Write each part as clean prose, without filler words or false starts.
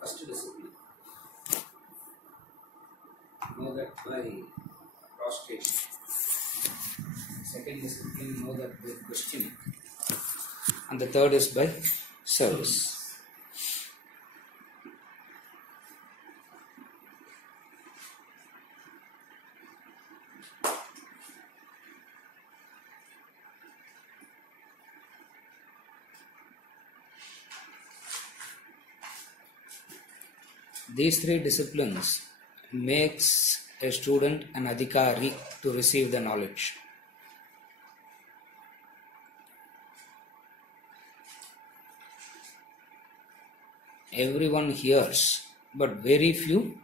first discipline. Know that by prostration. Second discipline, know that by questioning. And the third is by service. These three disciplines makes a student an adhikari to receive the knowledge. Everyone hears, but very few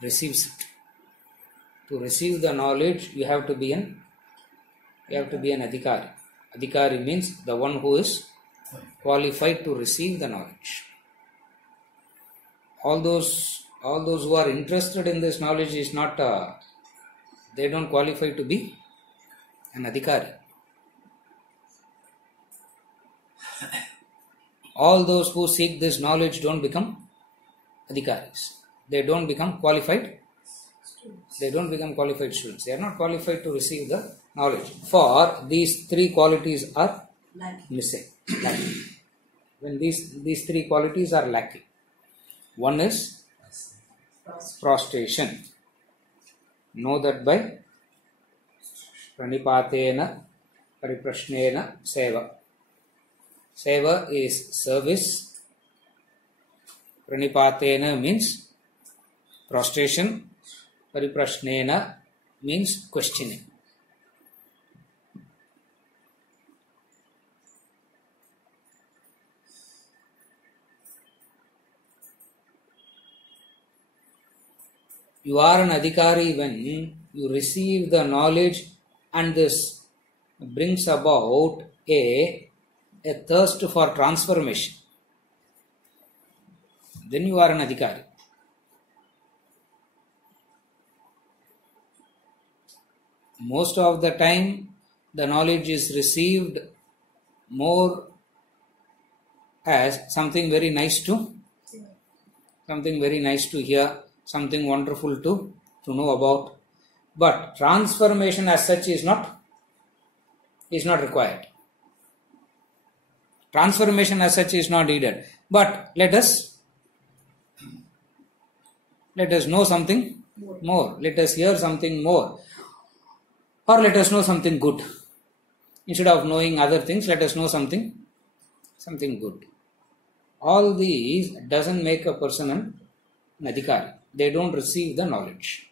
receives it. To receive the knowledge, you have to be an adhikari. Adhikari means the one who is qualified to receive the knowledge. All those who are interested in this knowledge is not, they don't qualify to be an adhikari. All those who seek this knowledge don't become adhikaris. They don't become qualified. They don't become qualified students. They are not qualified to receive the knowledge. For these three qualities are missing. Lacking. When these three qualities are lacking. One is prostration. Know that by pranipatena pariprashnena seva. Seva is service. Pranipatena means prostration. Pariprashnena means questioning. You are an adhikari when you receive the knowledge, and this brings about a thirst for transformation. Then you are an adhikari. Most of the time, the knowledge is received more as something very nice to hear, something wonderful to know about. But transformation as such is not required. Transformation as such is not needed. But let us know something more. Let us hear something more. Or let us know something good. Instead of knowing other things, let us know something good. All these doesn't make a person an adhikari. They don't receive the knowledge.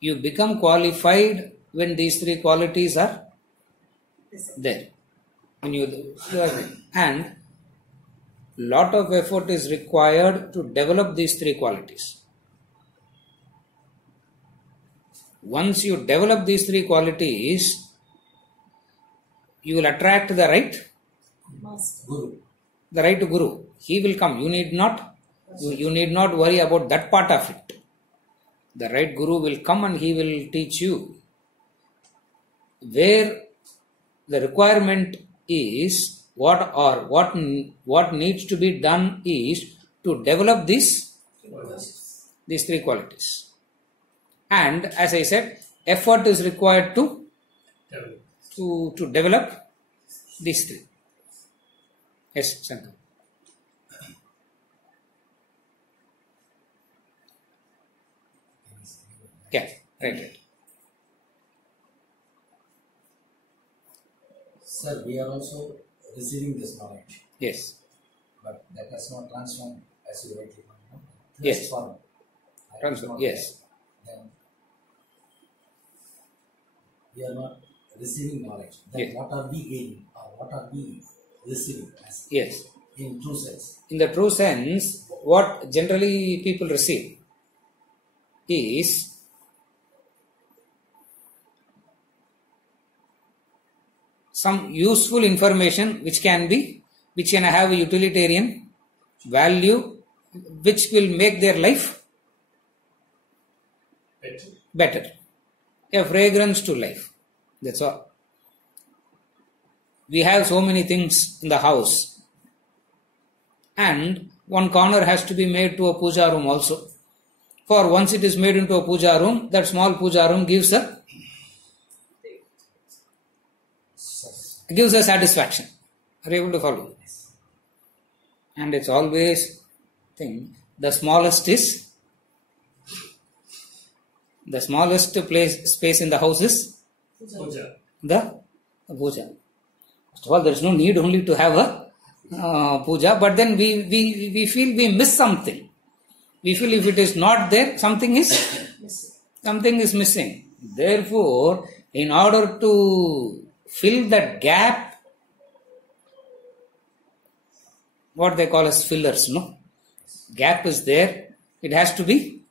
You become qualified when these three qualities are there. And lot of effort is required to develop these three qualities. Once you develop these three qualities, you will attract the right guru. He will come. You need not worry about that part of it. The right guru will come and he will teach you. Where the requirement is, what needs to be done is to develop these three qualities. And as I said, effort is required to develop these three. Yes, Shankar. Yeah, right. Sir, we are also receiving this knowledge. Yes. But that has not transformed as you rightly know. Yes. Transform. Yes. Then we are not receiving knowledge. Then Yes. what are we gaining or what are we receiving as Yes. in true sense? In the true sense, what generally people receive is some useful information which can have a utilitarian value, which will make their life better. A fragrance to life. That's all. We have so many things in the house, and one corner has to be made to a puja room also. For once it is made into a puja room, that small puja room gives a satisfaction. Are you able to follow? And it's always thing. The smallest space in the house is Puja. the puja. First of all, there is no need only to have a puja, but then we feel we miss something. We feel if it is not there, something is missing. Therefore, in order to fill that gap, what they call as fillers, no? Gap is there. It has to be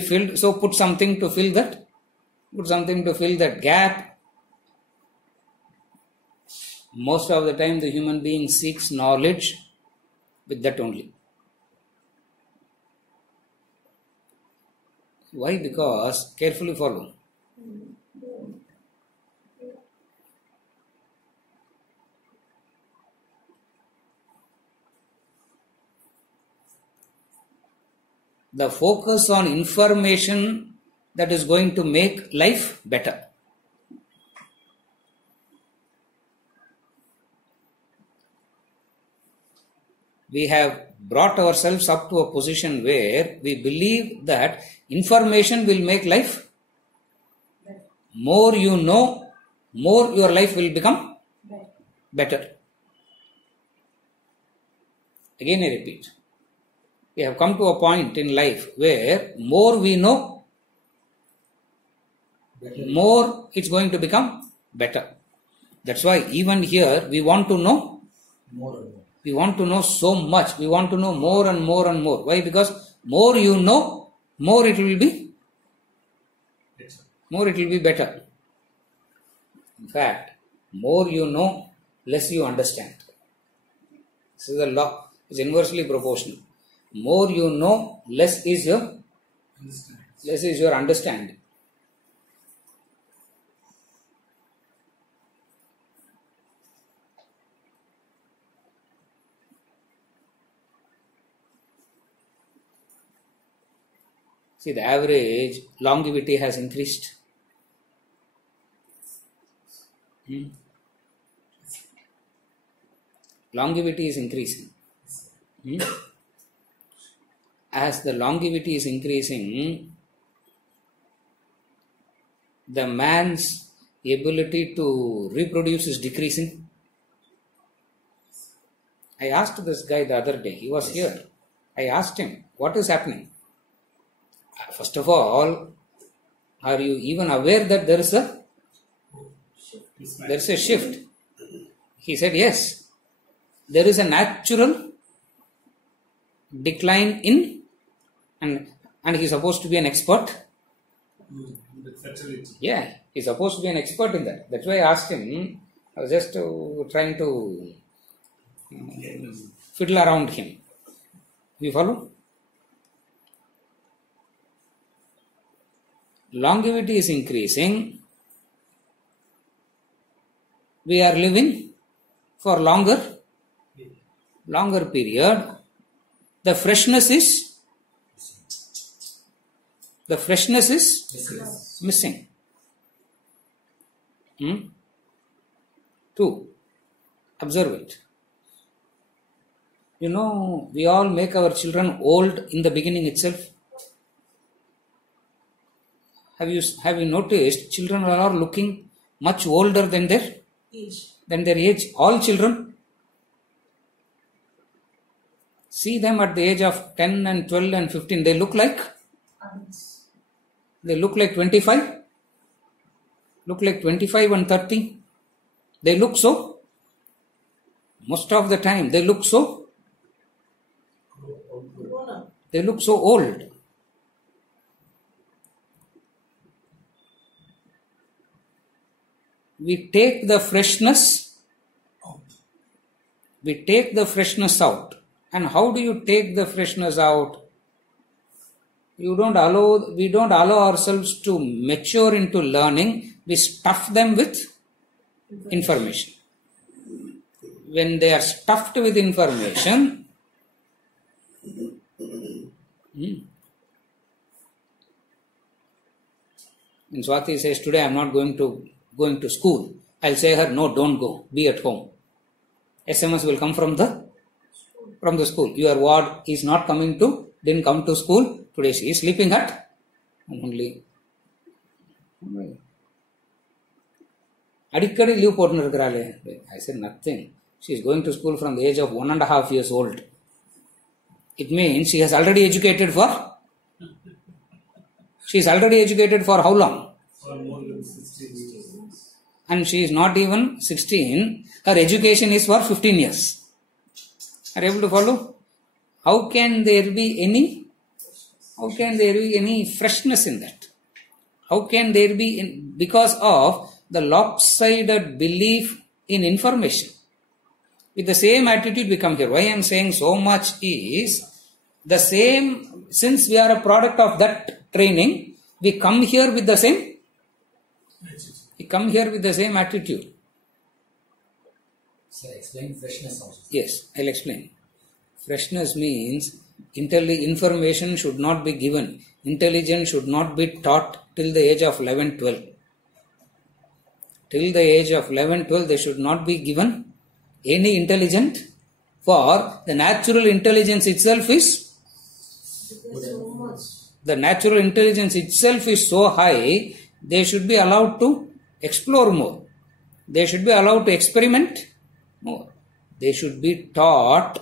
filled. So put something to fill that. Put something to fill that gap. Most of the time, the human being seeks knowledge with that only. Why? Because, carefully follow. The focus on information that is going to make life better. We have brought ourselves up to a position where we believe that information will make life. More you know, more your life will become better. Again I repeat. We have come to a point in life where more we know, more it's going to become better. That's why even here we want to know More and more. We want to know so much. We want to know more and more and more. Why? Because more you know, more it will be better. In fact, more you know, less you understand. This is the law. It's inversely proportional. More you know, less is your understanding. See, the average longevity has increased. Longevity is increasing. As the longevity is increasing, the man's ability to reproduce is decreasing. I asked this guy the other day, he was here. I asked him, what is happening? First of all, are you even aware that there is a shift? He said, yes. There is a natural decline in, and he's supposed to be an expert. Yeah, he's supposed to be an expert in that. That's why I asked him. I was just trying to fiddle around him. You follow? Longevity is increasing. We are living for longer period. The freshness is missing. 2. Observe it. You know, we all make our children old in the beginning itself. Have you noticed children are all looking much older than their age? All children. See them at the age of 10 and 12 and 15. They look like 25. Look like 25 and 30. They look so. Most of the time they look so. They look so old. We take the freshness out. And how do you take the freshness out? We don't allow ourselves to mature into learning. We stuff them with information. when they are stuffed with information, and Swati says, today I am not going to school. I'll say her, no, don't go, be at home. SMS will come from the school. Your ward is not didn't come to school. Today she is sleeping at only. Adikadi leave போட்டுன்னு இருக்கிறாளே. I said nothing. She is going to school from the age of 1.5 years old. It means she is already educated for how long? For more than 16 years. And she is not even 16. Her education is for 15 years. Are you able to follow? How can there be any freshness in that? How can there be, because of the lopsided belief in information? With the same attitude we come here. Why I am saying so much is the same, since we are a product of that training, we come here with the same attitude. So explain freshness also. Yes, I'll explain. Freshness means information should not be given. Intelligence should not be taught till the age of 11, 12. Till the age of 11, 12, they should not be given any intelligence, for the natural intelligence itself is so high, they should be allowed to explore more. They should be allowed to experiment more. They should be taught.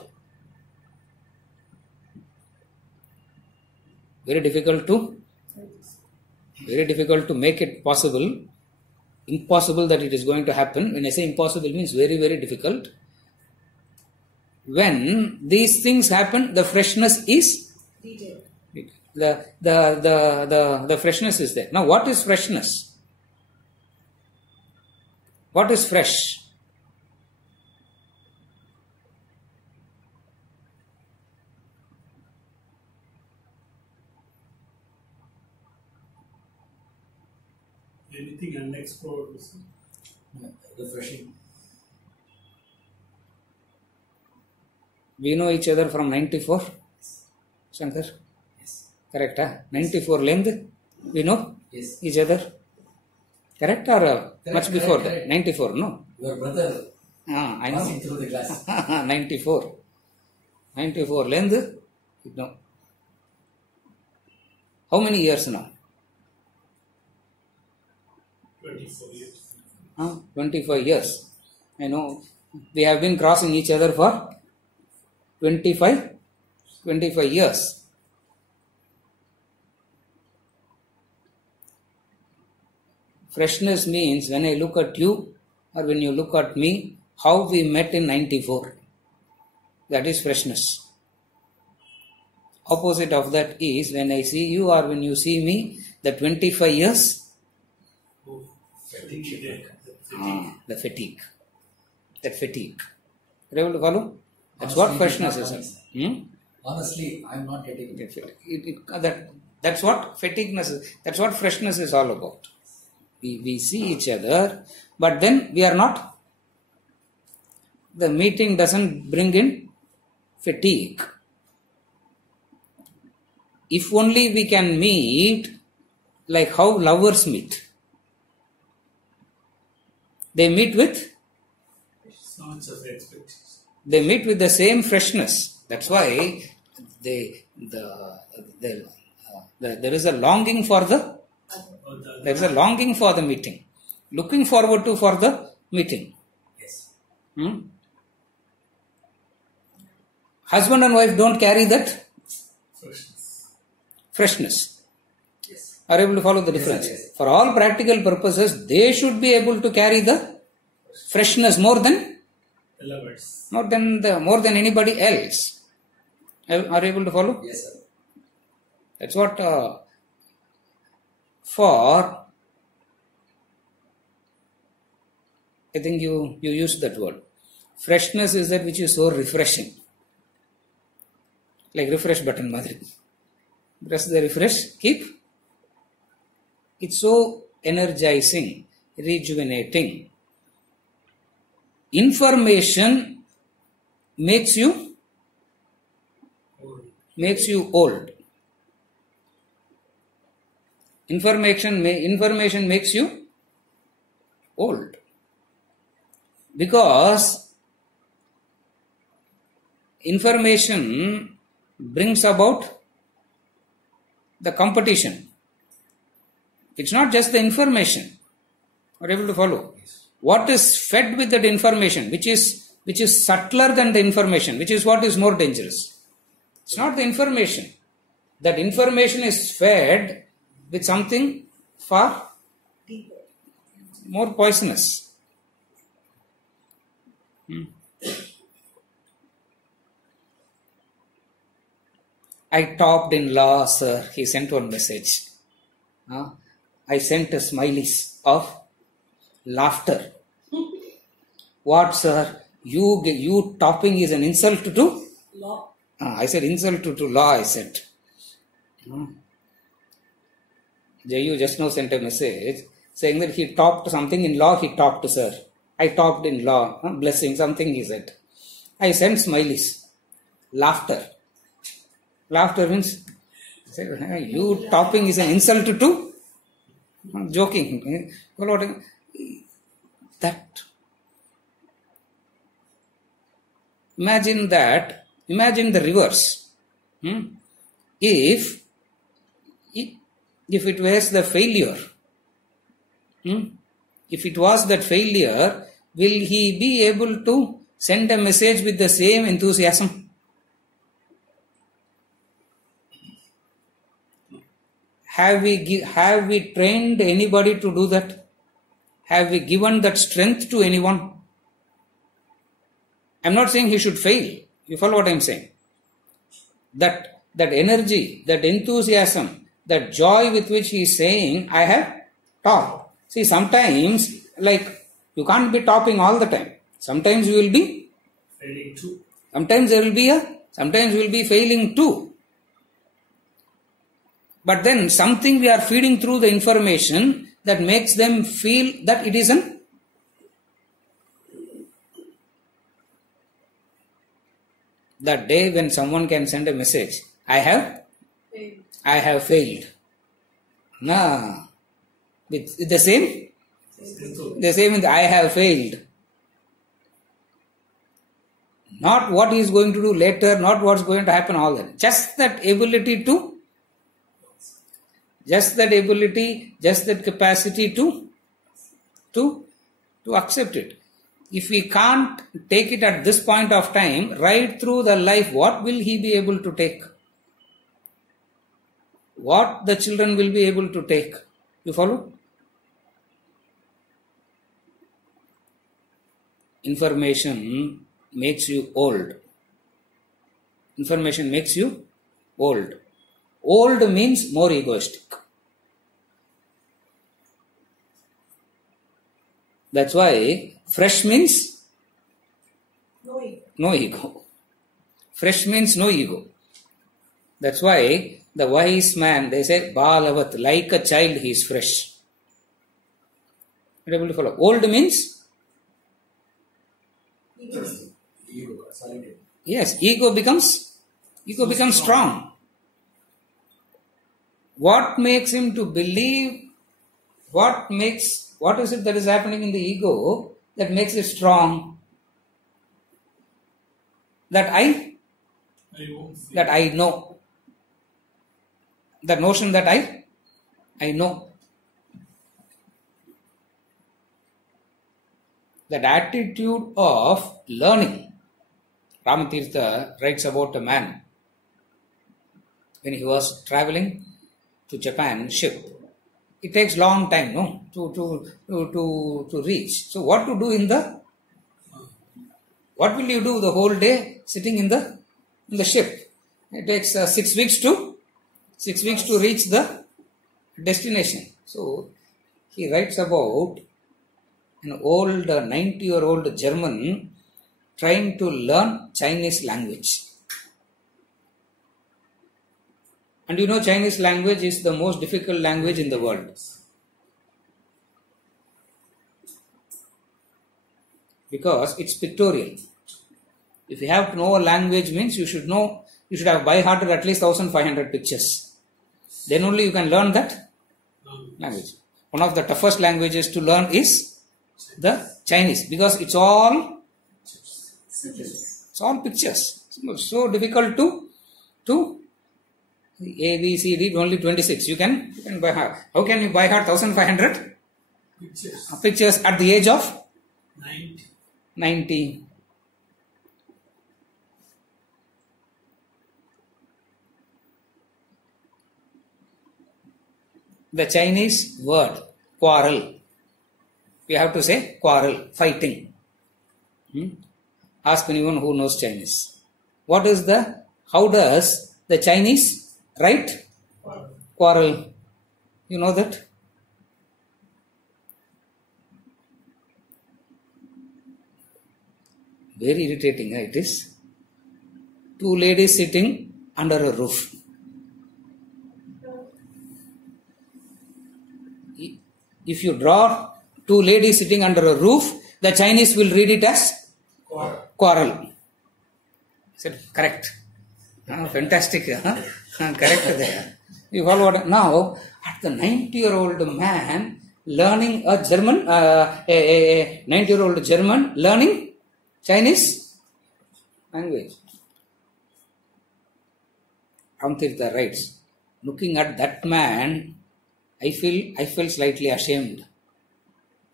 Very difficult to make it possible. Impossible that it is going to happen. When I say impossible, it means very, very difficult. When these things happen, the freshness is the freshness is there. Now, what is freshness? What is fresh? Anything unexplored. Refreshing. We know each other from 94, Shankar? Yes. Correct, huh? 94 length, we know Yes. each other. Correct or much Correct, before correct, that? 94, no? Your brother I passing know. through the glass. 94. 94 length, no. How many years now? 24 years. 25 years. I know we have been crossing each other for 25 years. Freshness means when I look at you or when you look at me, how we met in 94. That is freshness. Opposite of that is when I see you or when you see me, the 25 years, the fatigue. That fatigue. Are you able to follow? That's what freshness is. Honestly, I'm not getting it. That's what fatigueness is. That's what freshness is all about. We see each other, but then we are not. The meeting doesn't bring in fatigue. If only we can meet like how lovers meet. They meet with They meet with the same freshness. That's why there is a longing for the meeting. Looking forward to for the meeting. Yes. Husband and wife don't carry that freshness. Yes. Are you able to follow the difference? Yes. For all practical purposes, they should be able to carry the freshness more than anybody else. Are you able to follow? Yes, sir. That's what for. I think you used that word. Freshness is that which is so refreshing. Like refresh button madri. Press the refresh, keep. It's so energizing, rejuvenating. Information makes you old. Information makes you old. Because information brings about the competition. It's not just the information. Are you able to follow? What is fed with that information, which is subtler than the information, which is what is more dangerous. It's not the information. That information is fed with something far more poisonous. I topped in law, sir. He sent one message. I sent a smileys of laughter. What, sir? You topping is an insult to Law. I said insult to law, I said. Jayu just now sent a message saying that he topped something in law, he topped, sir. I topped in law, blessing, something he said. I sent smileys. Laughter. Laughter means, you topping is an insult to joking. That. Imagine the reverse. If it was the failure, if it was that failure, will he be able to send a message with the same enthusiasm? Have we trained anybody to do that? Have we given that strength to anyone? I'm not saying he should fail. You follow what I'm saying? That energy, that enthusiasm, that joy with which he is saying, I have topped. See, sometimes, you can't be topping all the time. Sometimes you will be failing too. Sometimes you will be failing too. But then something we are feeding through the information that makes them feel that it isn't. That day when someone can send a message, I have failed. Nah. With the same? The same with I have failed. Not what he is going to do later, not what's going to happen, all that. Just that capacity to accept it. If we can't take it at this point of time, right through the life, what will he be able to take? What the children will be able to take? You follow? Information makes you old. Information makes you old. Old means more egoistic. That's why fresh means no ego. Fresh means no ego. That's why the wise man, they say, Balavat, like a child he is fresh. You're able to follow. Old means? Ego, solitude. Yes, ego becomes strong. What makes him to believe? What is it that is happening in the ego that makes it strong? That I know. The notion that I know. That attitude of learning. Ramatirtha writes about a man when he was traveling to Japan ship. It takes long time, no, to reach. So what to do what will you do the whole day sitting in the ship? It takes 6 weeks to reach the destination. So he writes about an old 90-year-old German trying to learn Chinese language. And you know, Chinese language is the most difficult language in the world. Because it's pictorial. If you have to know a language means you should have by hearted at least 1500 pictures. Then only you can learn that language. One of the toughest languages to learn is the Chinese because it's all pictures. So difficult to A, B, C, D, only 26. You can by heart. How can you by heart 1500 pictures at the age of 90? The Chinese word quarrel. We have to say quarrel, fighting. Ask anyone who knows Chinese. How does the Chinese write? Quarrel. You know that? Very irritating, it is. Two ladies sitting under a roof. If you draw two ladies sitting under a roof, the Chinese will read it as quarrel. I said, correct. Fantastic. Correct there. You follow what? Now, at the 90-year-old man learning a German, a 90-year-old German learning Chinese language. Ramtirtha writes, looking at that man, I feel slightly ashamed. He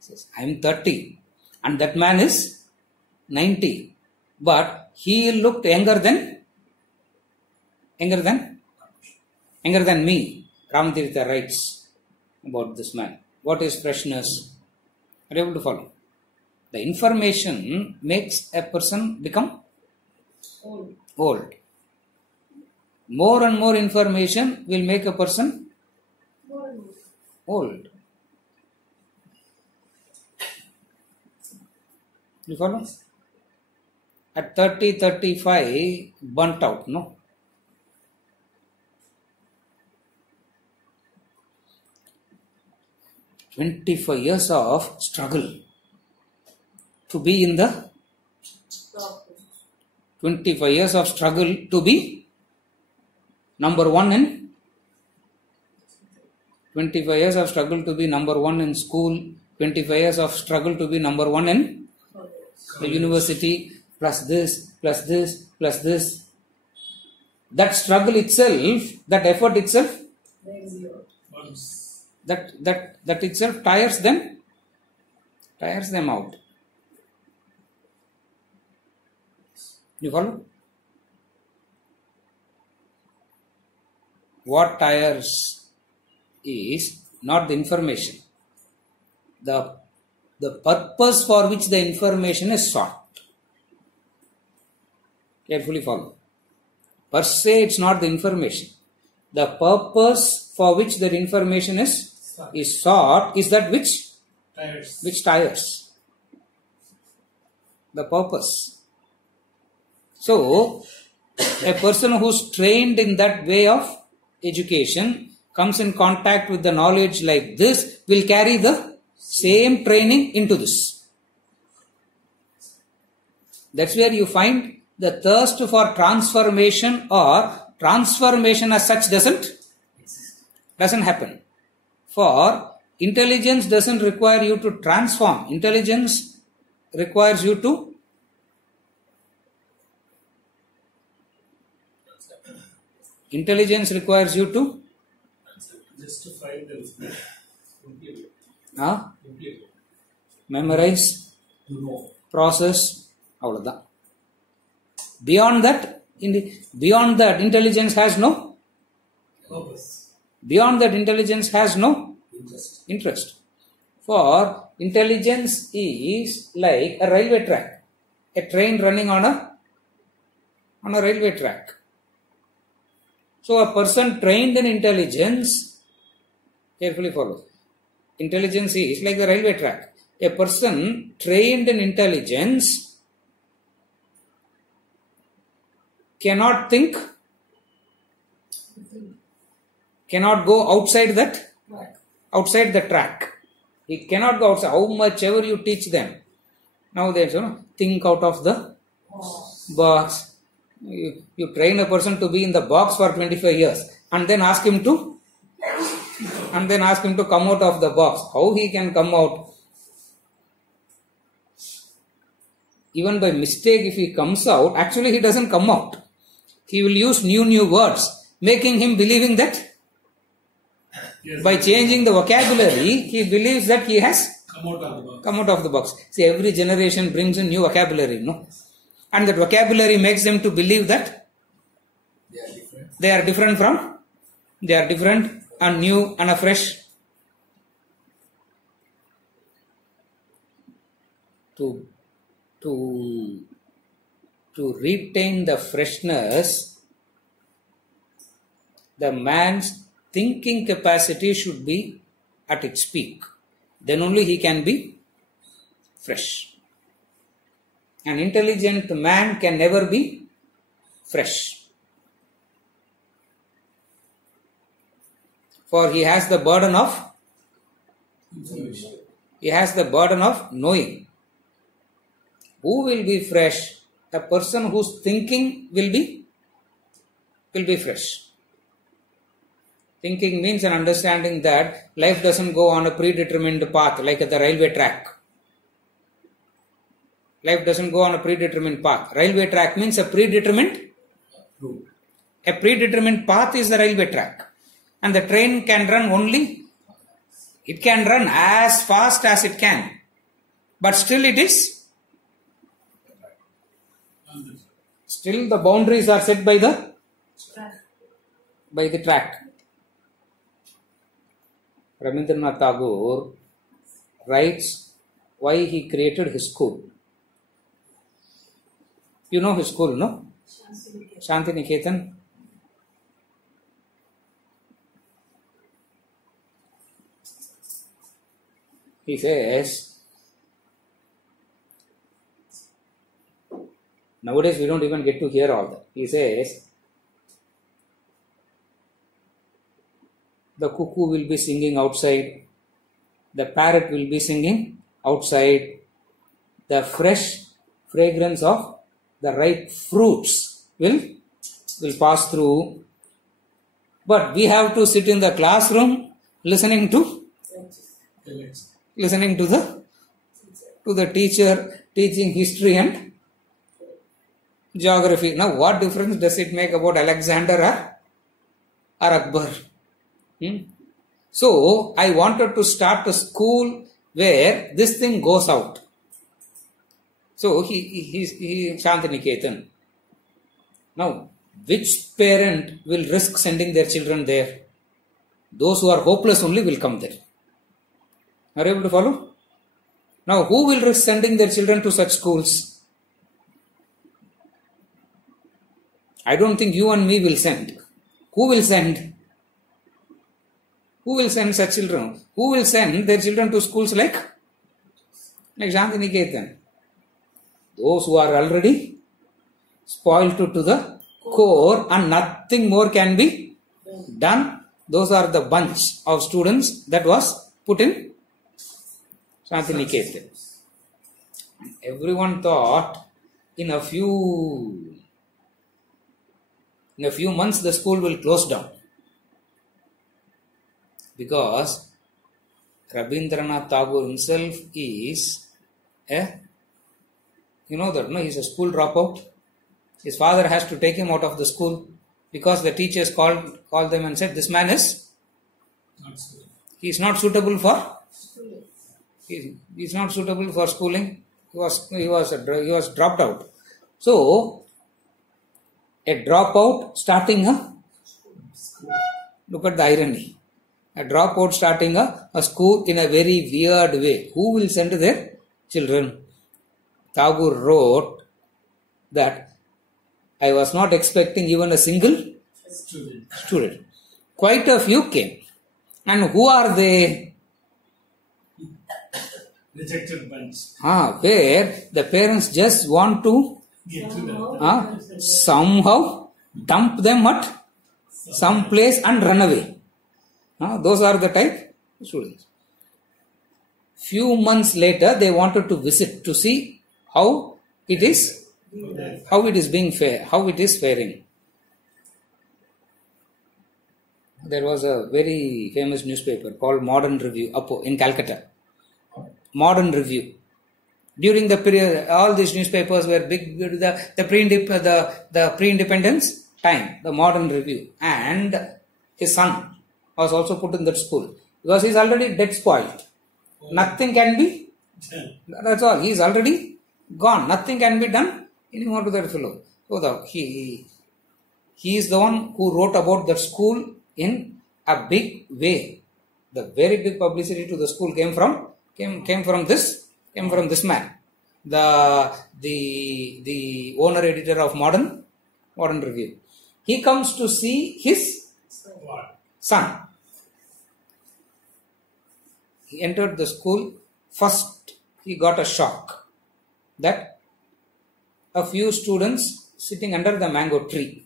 says, I am 30 and that man is 90, but he looked younger than me. Ramtirtha writes about this man. What is freshness? Are you able to follow? The information makes a person become old. More and more information will make a person old. You follow? At 30, 35, burnt out, no? "25 years of struggle to be in the 25 years of struggle to be number one in 25 years of struggle to be number one in school, 25 years of struggle to be number one in the university, plus this. That struggle itself, that effort itself, that itself tires them out. You follow? What tires is not the information. The purpose for which the information is sought. Carefully follow. Per se, it's not the information. The purpose for which that information is sought is that which tires. The purpose. So, a person who's trained in that way of education comes in contact with the knowledge like this will carry the same training into this. That's where you find the thirst for transformation or transformation as such doesn't happen. For intelligence doesn't require you to transform. Intelligence requires you to justify the memorize, process, avladha. Beyond that, intelligence has no purpose. Beyond that, intelligence has no interest. For intelligence is like a railway track, a train running on a railway track. So a person trained in intelligence, carefully follow. Intelligence is like the railway track. A person trained in intelligence cannot think, cannot go outside the track. He cannot go outside. How much ever you teach them. Now they think out of the box. You train a person to be in the box for 25 years and then ask him to come out of the box. How he can come out? Even by mistake, if he comes out, actually he doesn't come out. He will use new words, making him believing that Yes. by changing the vocabulary, he believes that he has Come out of the box. come out of the box. See, every generation brings in new vocabulary, no? And that vocabulary makes them to believe that They are different. they are different and new and afresh. To retain the freshness, the man's thinking capacity should be at its peak. Then only he can be fresh. An intelligent man can never be fresh. For he has the burden of knowing. Who will be fresh? A person whose thinking will be fresh. Thinking means an understanding that life doesn't go on a predetermined path like at the railway track. Life doesn't go on a predetermined path. Railway track means a predetermined path is the railway track. And the train can run it can run as fast as it can. But still still the boundaries are set by the track. Rabindranath Tagore writes why he created his school. You know his school, no? Shantiniketan. He says, nowadays we don't even get to hear all that. He says, the cuckoo will be singing outside, the parrot will be singing outside, the fresh fragrance of the ripe fruits will pass through. But we have to sit in the classroom listening to the teacher teaching history and geography. Now what difference does it make about Alexander or Akbar? So I wanted to start a school where this thing goes out. So he Shantiniketan. Now, which parent will risk sending their children there? Those who are hopeless only will come there. Are you able to follow? Now, who will risk sending their children to such schools? I don't think you and me will send. Who will send? Who will send such children? Who will send their children to schools like Shantiniketan? Those who are already spoiled to the core and nothing more can be done. Those are the bunch of students that was put in Shantiniketan. Everyone thought in a few months the school will close down. Because Rabindranath Tagore himself is he's a school dropout. His father has to take him out of the school because the teachers called them and said, this man is not suitable for he's not suitable for schooling. He was dropped out. So a dropout starting look at the irony. A dropout starting a school in a very weird way. Who will send their children? Tagore wrote that I was not expecting even a single student. Quite a few came. And who are they? Rejected bunch. Where the parents just want to Get to them. somehow dump them at some place and run away. Those are the type students. Few months later, they wanted to visit to see how it is how it is how it is faring. There was a very famous newspaper called Modern Review in Calcutta. Modern Review. During the period, all these newspapers were big, the pre-independence time, the Modern Review. And his son was also put in that school because he is already dead spoiled. Nothing can be, that's all. He is already gone. Nothing can be done anymore to that fellow. So he is the one who wrote about that school in a big way. The very big publicity to the school came from this man, the owner editor of Modern Review. He comes to see his son. He entered the school. First, he got a shock that a few students sitting under the mango tree.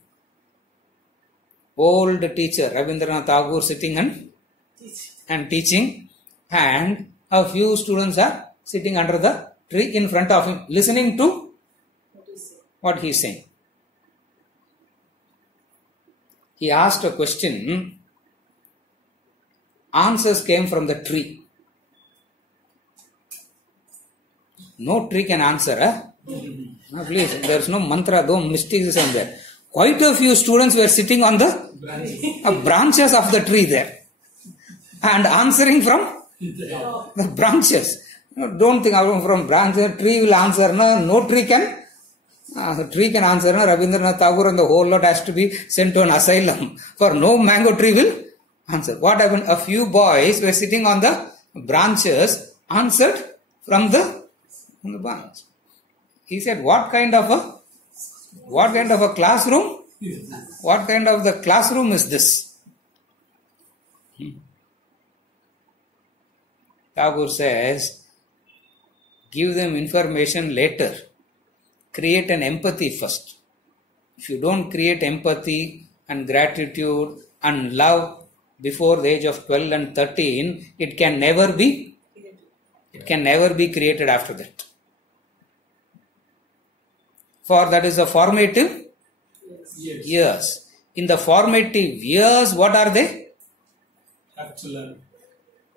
Old teacher Rabindranath Tagore sitting and teaching, and a few students are sitting under the tree in front of him, listening to what he is saying. He asked a question. Answers came from the tree. No tree can answer. No, please, there is no mantra, no mysticism there. Quite a few students were sitting on the branches of the tree there and answering from the branches. Don't think from branches, tree will answer. No tree can. Tree can answer. Rabindranath Tagore and the whole lot has to be sent to an asylum. For no mango tree will answer. What happened? A few boys were sitting on the branches, answered from the branch. He said, what kind of a classroom? What kind of the classroom is this? Tagore says, give them information later. Create an empathy first. If you don't create empathy and gratitude and love before the age of 12 and 13, it can never be created after that. For that is the formative years. In the formative years, what are they? Have to learn.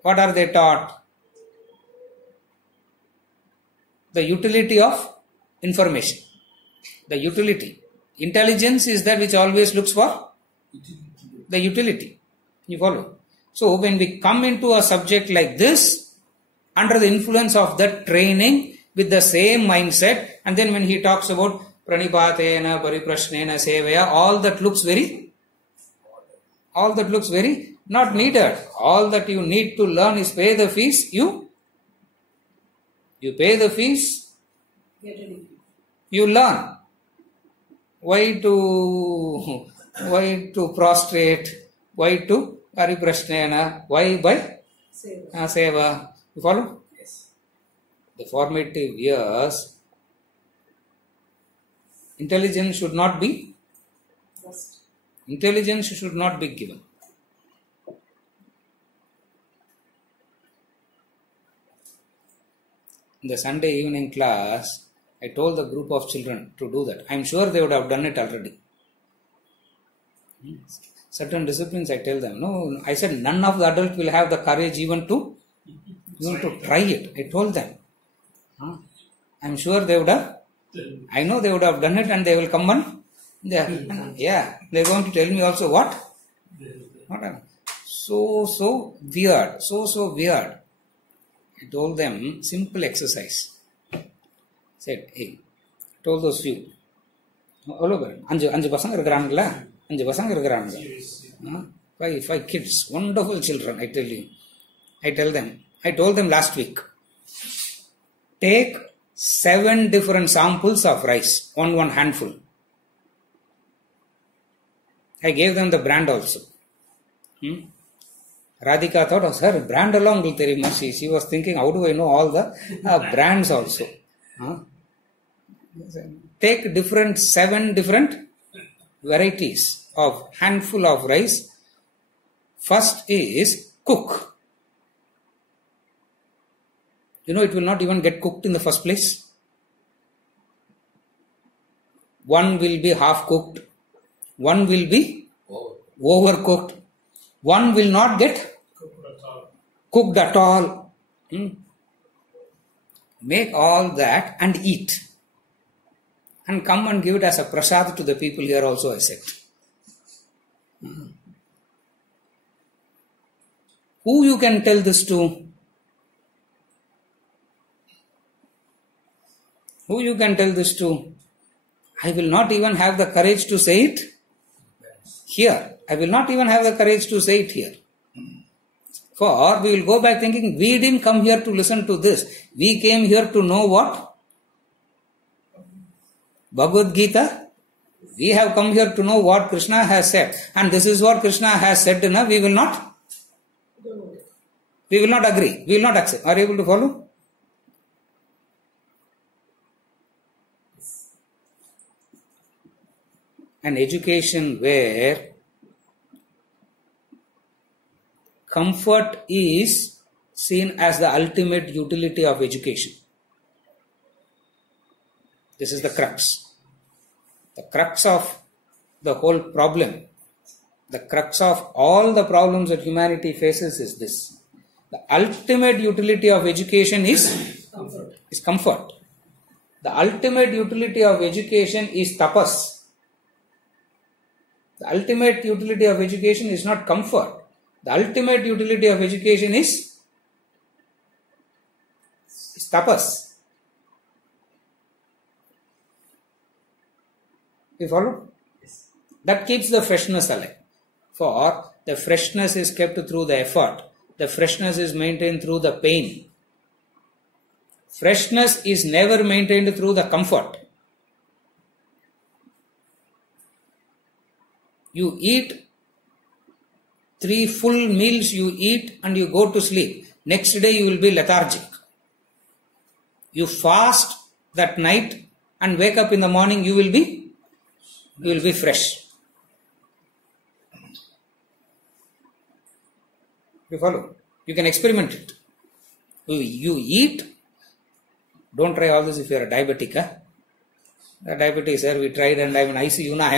What are they taught? The utility of information. The utility. Intelligence is that which always looks for the utility. You follow? So when we come into a subject like this, under the influence of that training, with the same mindset, and then when he talks about pranipatena, pariprashnena, sevaya, all that looks very not needed. All that you need to learn is pay the fees. You pay the fees, you learn. Why to prostrate? Why to pariprashnena? Why by seva? You follow? Yes. The formative years, intelligence should not be given. In the Sunday evening class, I told the group of children to do that. I am sure they would have done it already. Certain disciplines I tell them. No, I said none of the adults will have the courage even to try it. I told them. I am sure they would have. I know they would have done it and they will come on. They are going to tell me also what? So weird. So weird. I told them simple exercise. Said, hey, told those few. அஞ்சு பசங்க இருக்கிறாங்களா? 5 பசங்க இருக்கிறாங்க. 5 kids, wonderful children, I tell you. I told them last week, take 7 different samples of rice, one handful. I gave them the brand also. Radhika thought, oh sir, brand along will therima. She was thinking, how do I know all the brands also? Take 7 different varieties of handful of rice. First is cook. You know, it will not even get cooked in the first place. one will be half cooked, one will be overcooked, one will not get cooked at all. Make all that and eat. And come and give it as a prasad to the people here also, I said. Who you can tell this to? Who you can tell this to? I will not even have the courage to say it here. I will not even have the courage to say it here. For we will go back thinking, we didn't come here to listen to this. We came here to know what? Bhagavad Gita. We have come here to know what Krishna has said. And this is what Krishna has said. We will not agree. We will not accept. Are you able to follow? An education where comfort is seen as the ultimate utility of education. This is the crux. The crux of the whole problem. The crux of all the problems that humanity faces is this. The ultimate utility of education is comfort. The ultimate utility of education is tapas. The ultimate utility of education is not comfort. The ultimate utility of education is tapas. You follow? Yes. That keeps the freshness alive. For the freshness is kept through the effort. The freshness is maintained through the pain. Freshness is never maintained through the comfort. You eat 3 full meals, you eat and you go to sleep. Next day you will be lethargic. You fast that night and wake up in the morning, you will be fresh. You follow? You can experiment it. You eat. Don't try all this if you are a diabetic. A diabetic, sir, we tried and I am in ICU. No, I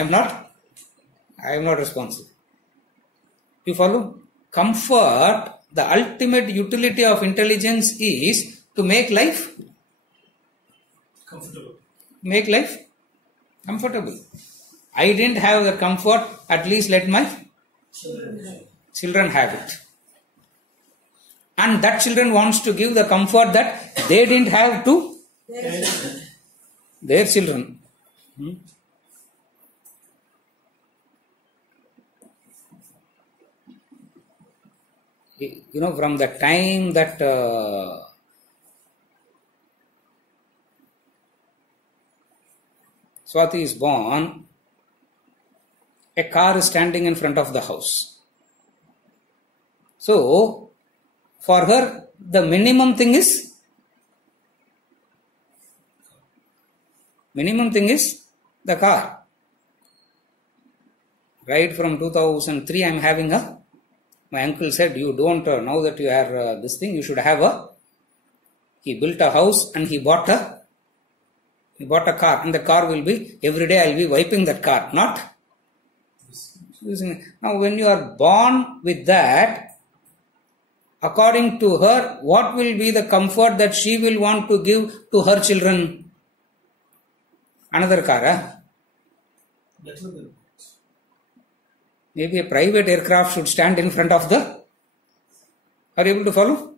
am not responsible. You follow? Comfort, the ultimate utility of intelligence is to make life comfortable. Make life comfortable. I didn't have the comfort, at least let my children have it. And that children wants to give the comfort that they didn't have to their children. You know, from the time that Swati is born, a car is standing in front of the house. So, for her, the minimum thing is the car. Right from 2003, I am having my uncle said, you don't, now that you are this thing, you should have he built a house and he bought a car, and the car will be, every day I will be wiping that car, not using it. Now when you are born with that, according to her, what will be the comfort that she will want to give to her children? Another car, Maybe a private aircraft should stand in front of the... Are you able to follow?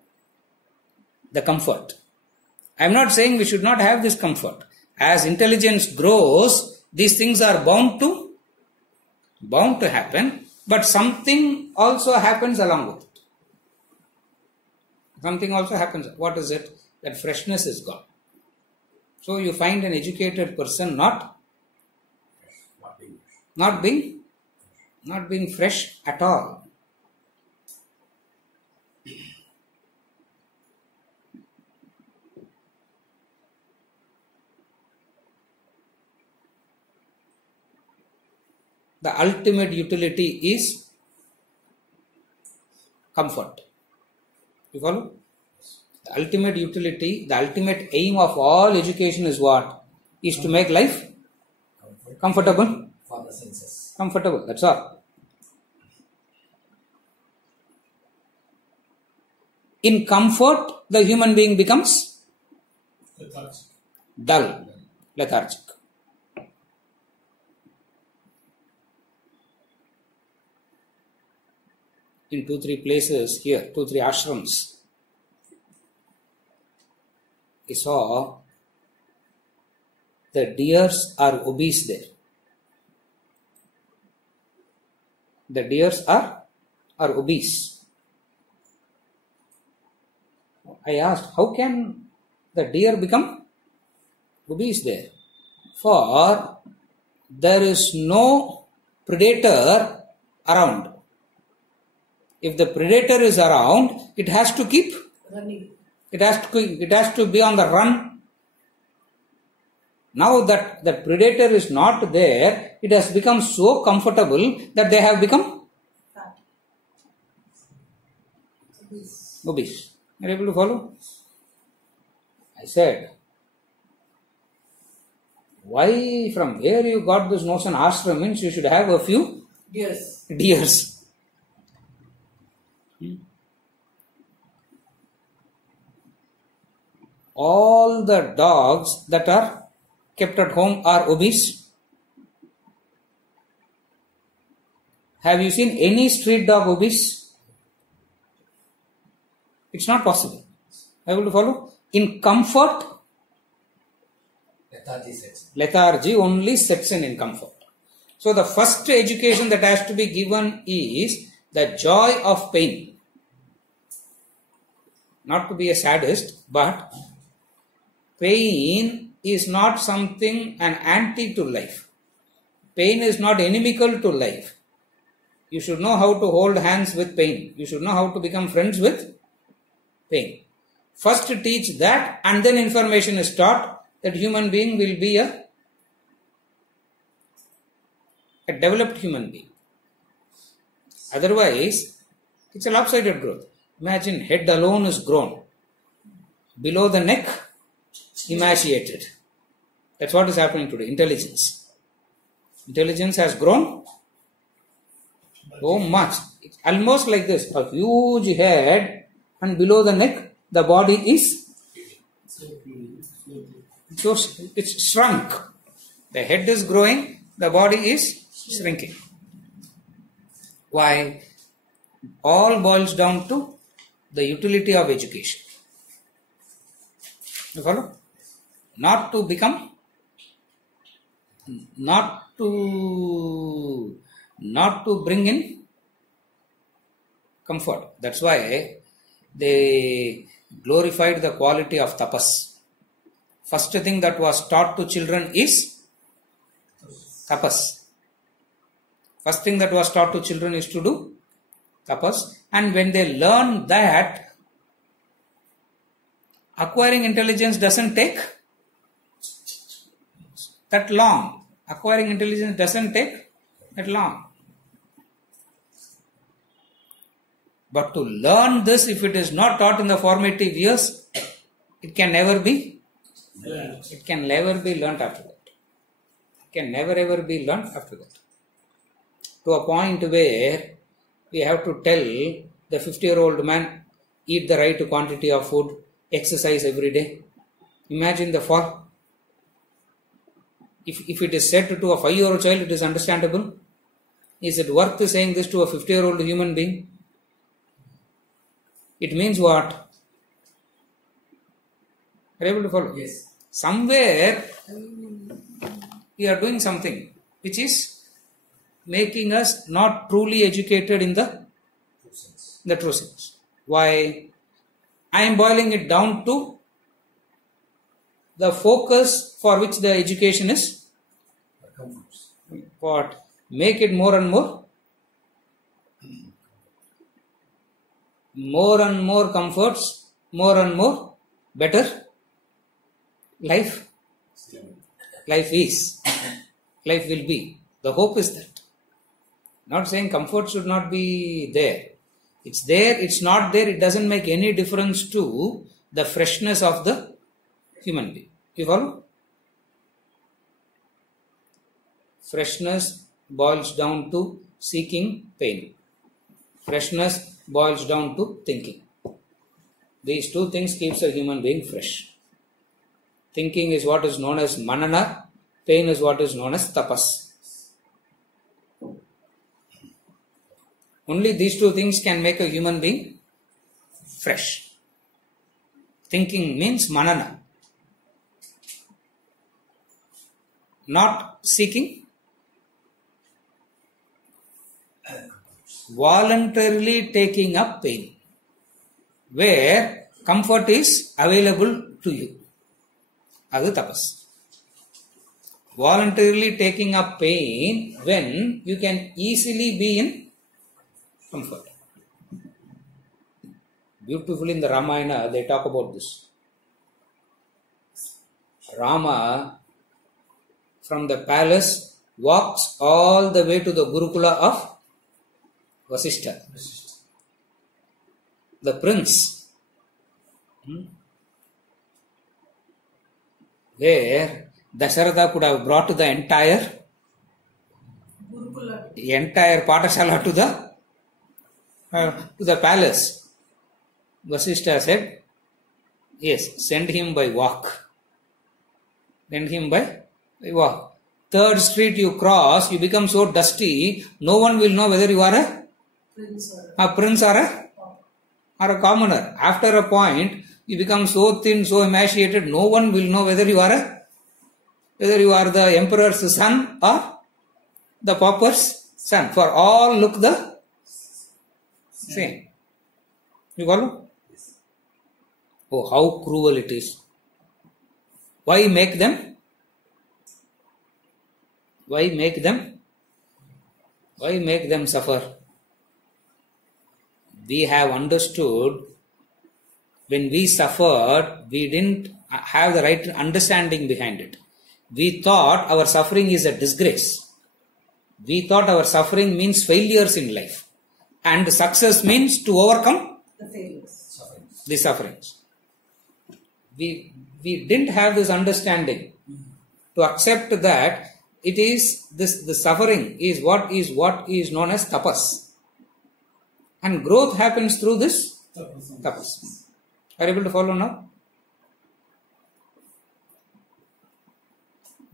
The comfort. I am not saying we should not have this comfort. As intelligence grows, these things are bound to happen, but something also happens along with it. Something also happens. What is it? That freshness is gone. So you find an educated person not being fresh at all. The ultimate utility is comfort. You follow? The ultimate utility, the ultimate aim of all education is what? Is to make life Comfortable? For the senses. Comfortable, that's all. In comfort, the human being becomes lethargic. dull, lethargic. In 2-3 places here, 2-3 ashrams, we saw the deers are obese there. The deers are obese. I asked, how can the deer become obese there? For there is no predator around. If the predator is around, it has to keep running. It has to be on the run. Now that the predator is not there, it has become so comfortable that they have become obese. Are you able to follow? I said, why, from where you got this notion ashram means you should have a few deers. All the dogs that are kept at home are obese. Have you seen any street dog obese? It's not possible. Able to follow? In comfort, lethargy only sets in comfort. So the first education that has to be given is the joy of pain. Not to be a sadist, but pain is not something an anti to life. Pain is not inimical to life. You should know how to hold hands with pain. You should know how to become friends with pain. First teach that, and then information is taught that human being will be a developed human being. Otherwise, it's a lopsided growth. Imagine head alone is grown. Below the neck, emaciated. That's what is happening today. Intelligence. Intelligence has grown so much. It's almost like this. A huge head, and below the neck, the body is so it's shrunk. The head is growing, the body is shrinking. Why? All boils down to the utility of education. You follow? Not to become, not to bring in comfort. That's why they glorified the quality of tapas. First thing that was taught to children is tapas. First thing that was taught to children is to do tapas. And when they learn that, acquiring intelligence doesn't take that long. Acquiring intelligence doesn't take that long. But to learn this, if it is not taught in the formative years, it can never be learned after that. It can never ever be learned after that. To a point where we have to tell the 50-year-old man, eat the right quantity of food, exercise every day. Imagine the fall. If it is said to a 5-year-old child, it is understandable. Is it worth saying this to a 50-year-old human being? It means what? Are you able to follow? Yes. Somewhere we are doing something which is making us not truly educated in the true sense. Why? I am boiling it down to the focus for which the education is. What? Make it more and more comforts, more and more better life. Life is. Life will be. The hope is that. Not saying comfort should not be there. It's there, it's not there, it doesn't make any difference to the freshness of the human being. You follow? Freshness boils down to seeking pain. Freshness boils down to thinking. These two things keeps a human being fresh. Thinking is what is known as manana. Pain is what is known as tapas. Only these two things can make a human being fresh. Thinking means manana. Not seeking. Voluntarily taking up pain. Where comfort is available to you. Adu tapas. Voluntarily taking up pain when you can easily be in comfort. Beautifully in the Ramayana they talk about this. Rama from the palace walks all the way to the Gurukula of Vasishtha. The prince, where Dasharatha could have brought the entire Patashala to the palace. Vasishtha said, yes, send him by walk. Send him by walk. Third street you cross, you become so dusty, no one will know whether you are a prince or a commoner. After a point, you become so thin, so emaciated, no one will know whether you are the emperor's son or the pauper's son. For all look the same. You follow? Oh, how cruel it is. Why make them? Why make them suffer? We have understood when we suffered, we didn't have the right understanding behind it. We thought our suffering is a disgrace. We thought our suffering means failures in life. And success means to overcome the sufferings. We didn't have this understanding to accept that it is the suffering is what is known as tapas. And growth happens through this tapas. Are you able to follow now?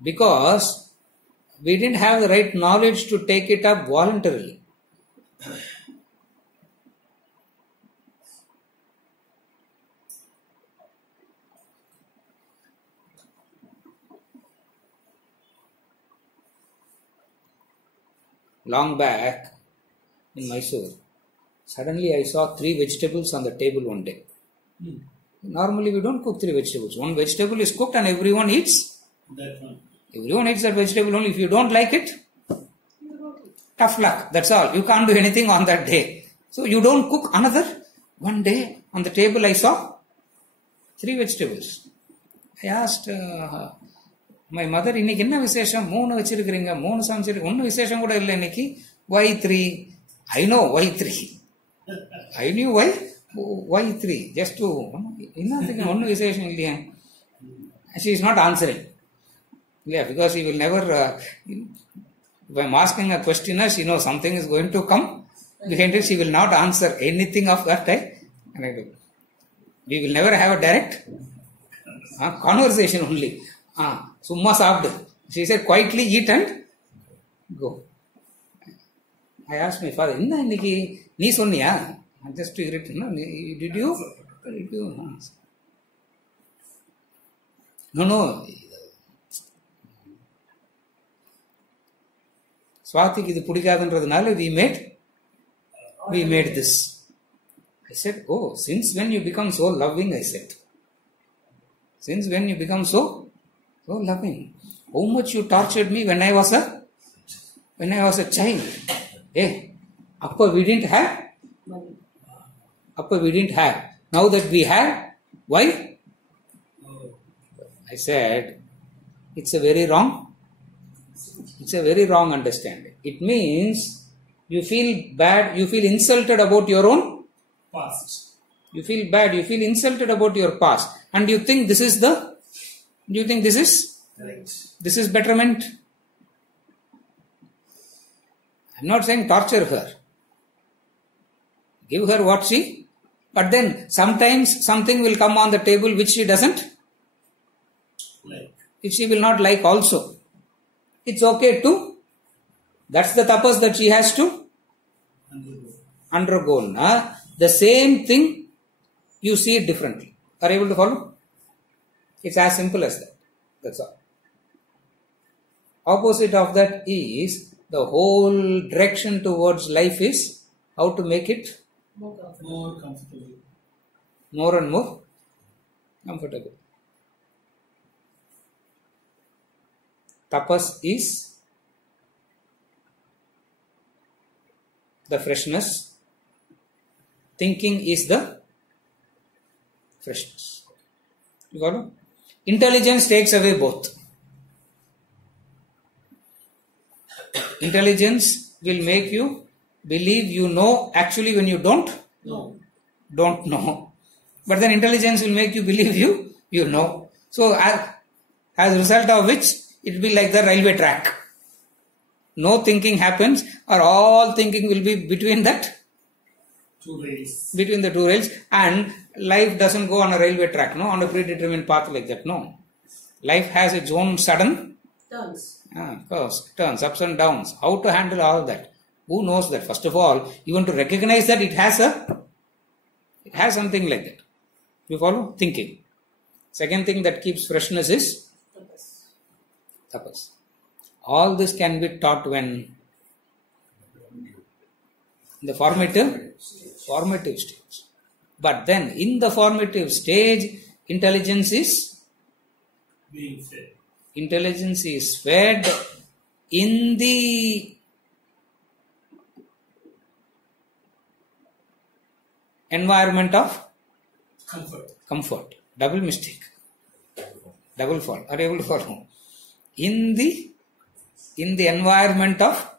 Because we didn't have the right knowledge to take it up voluntarily. Long back in Mysore, suddenly I saw 3 vegetables on the table one day. Normally we don't cook 3 vegetables. One vegetable is cooked and everyone eats. That one. Everyone eats that vegetable only. If you don't like it, tough luck. That's all. You can't do anything on that day. So you don't cook another. One day on the table I saw 3 vegetables. I asked my mother, இன்னைக்கு என்ன விசேஷம் 3 வச்சிருக்கீங்க 3 சமைச்சிருக்கீங்க ஒன்னும் விசேஷம் கூட இல்லை இன்னைக்கு. Why 3? I know why 3. I knew why 3. Just to இன்னத்துக்கு ஒன்னும் விசேஷம் இல்லையா. She is not answering. Yeah, because she will never if I am asking a question, she knows something is going to come behind it. She will not answer anything of that type. We will never have a direct conversation only. Summa saabdu. She said, quietly eat and go. I asked my father, inna inniki nee sonniya? Just to irritate, no? Did you? No. Swathik idu pudikadன்றதுனால we made this. I said, oh, since when you become so loving? I said, since when you become so loving? How much you tortured me when I was a child. Hey, appa we didn't have. Now that we have, why? I said, it's a very wrong understanding. It means you feel bad, you feel insulted about your own Past. You feel bad, you feel insulted about your past. And you think this is Right. this is betterment. I'm not saying torture her. Give her what she, but then sometimes something will come on the table which she doesn't, if she will not like also. It's okay too. That's the tapas that she has to undergo. The same thing, you see it differently. Are you able to follow? It's as simple as that. That's all. Opposite of that is the whole direction towards life is how to make it more comfortable. more and more comfortable. Tapas is the freshness. Thinking is the freshness. You got it? Intelligence takes away both. Intelligence will make you believe you know actually when you don't know. But then intelligence will make you believe you know. So as a result of which it will be like the railway track. No thinking happens, or all thinking will be between that. Between the two rails, and life doesn't go on a railway track, no, on a predetermined path like that, no. Life has its own sudden curves, turns, ups and downs. How to handle all that? Who knows that? First of all, even to recognize that it has something like that. You follow? Thinking. Second thing that keeps freshness is tapas. All this can be taught when? In the formative stage. But then in the formative stage, intelligence is Being fed. Intelligence is fed in the environment of comfort. Double mistake. Double fault. Are you able to follow? In the environment of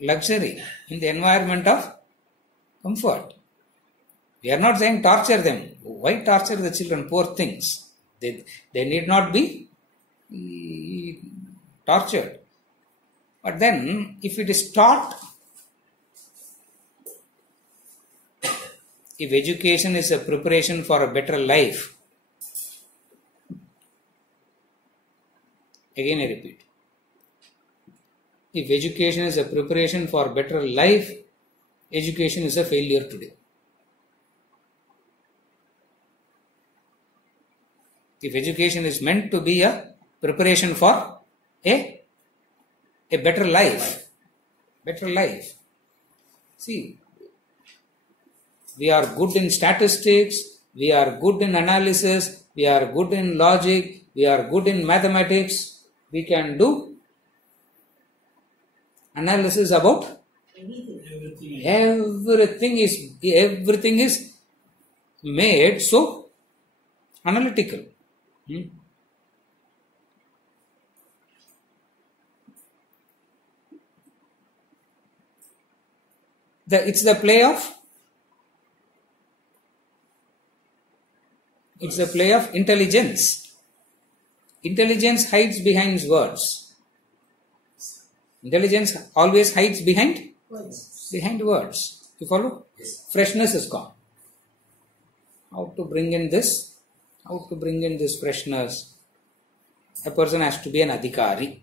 luxury. In the environment of comfort. We are not saying torture them. Why torture the children? Poor things. They need not be tortured. But then, if it is taught, if education is a preparation for a better life, again I repeat, if education is a preparation for better life, education is a failure today. If education is meant to be a preparation for a better life, see, we are good in statistics, we are good in analysis, we are good in logic, we are good in mathematics, we can do analysis about everything is made so analytical. It's the play of intelligence. Intelligence hides behind words. Intelligence always hides behind words. You follow? Yes. Freshness is gone. How to bring in this freshness? A person has to be an adhikari.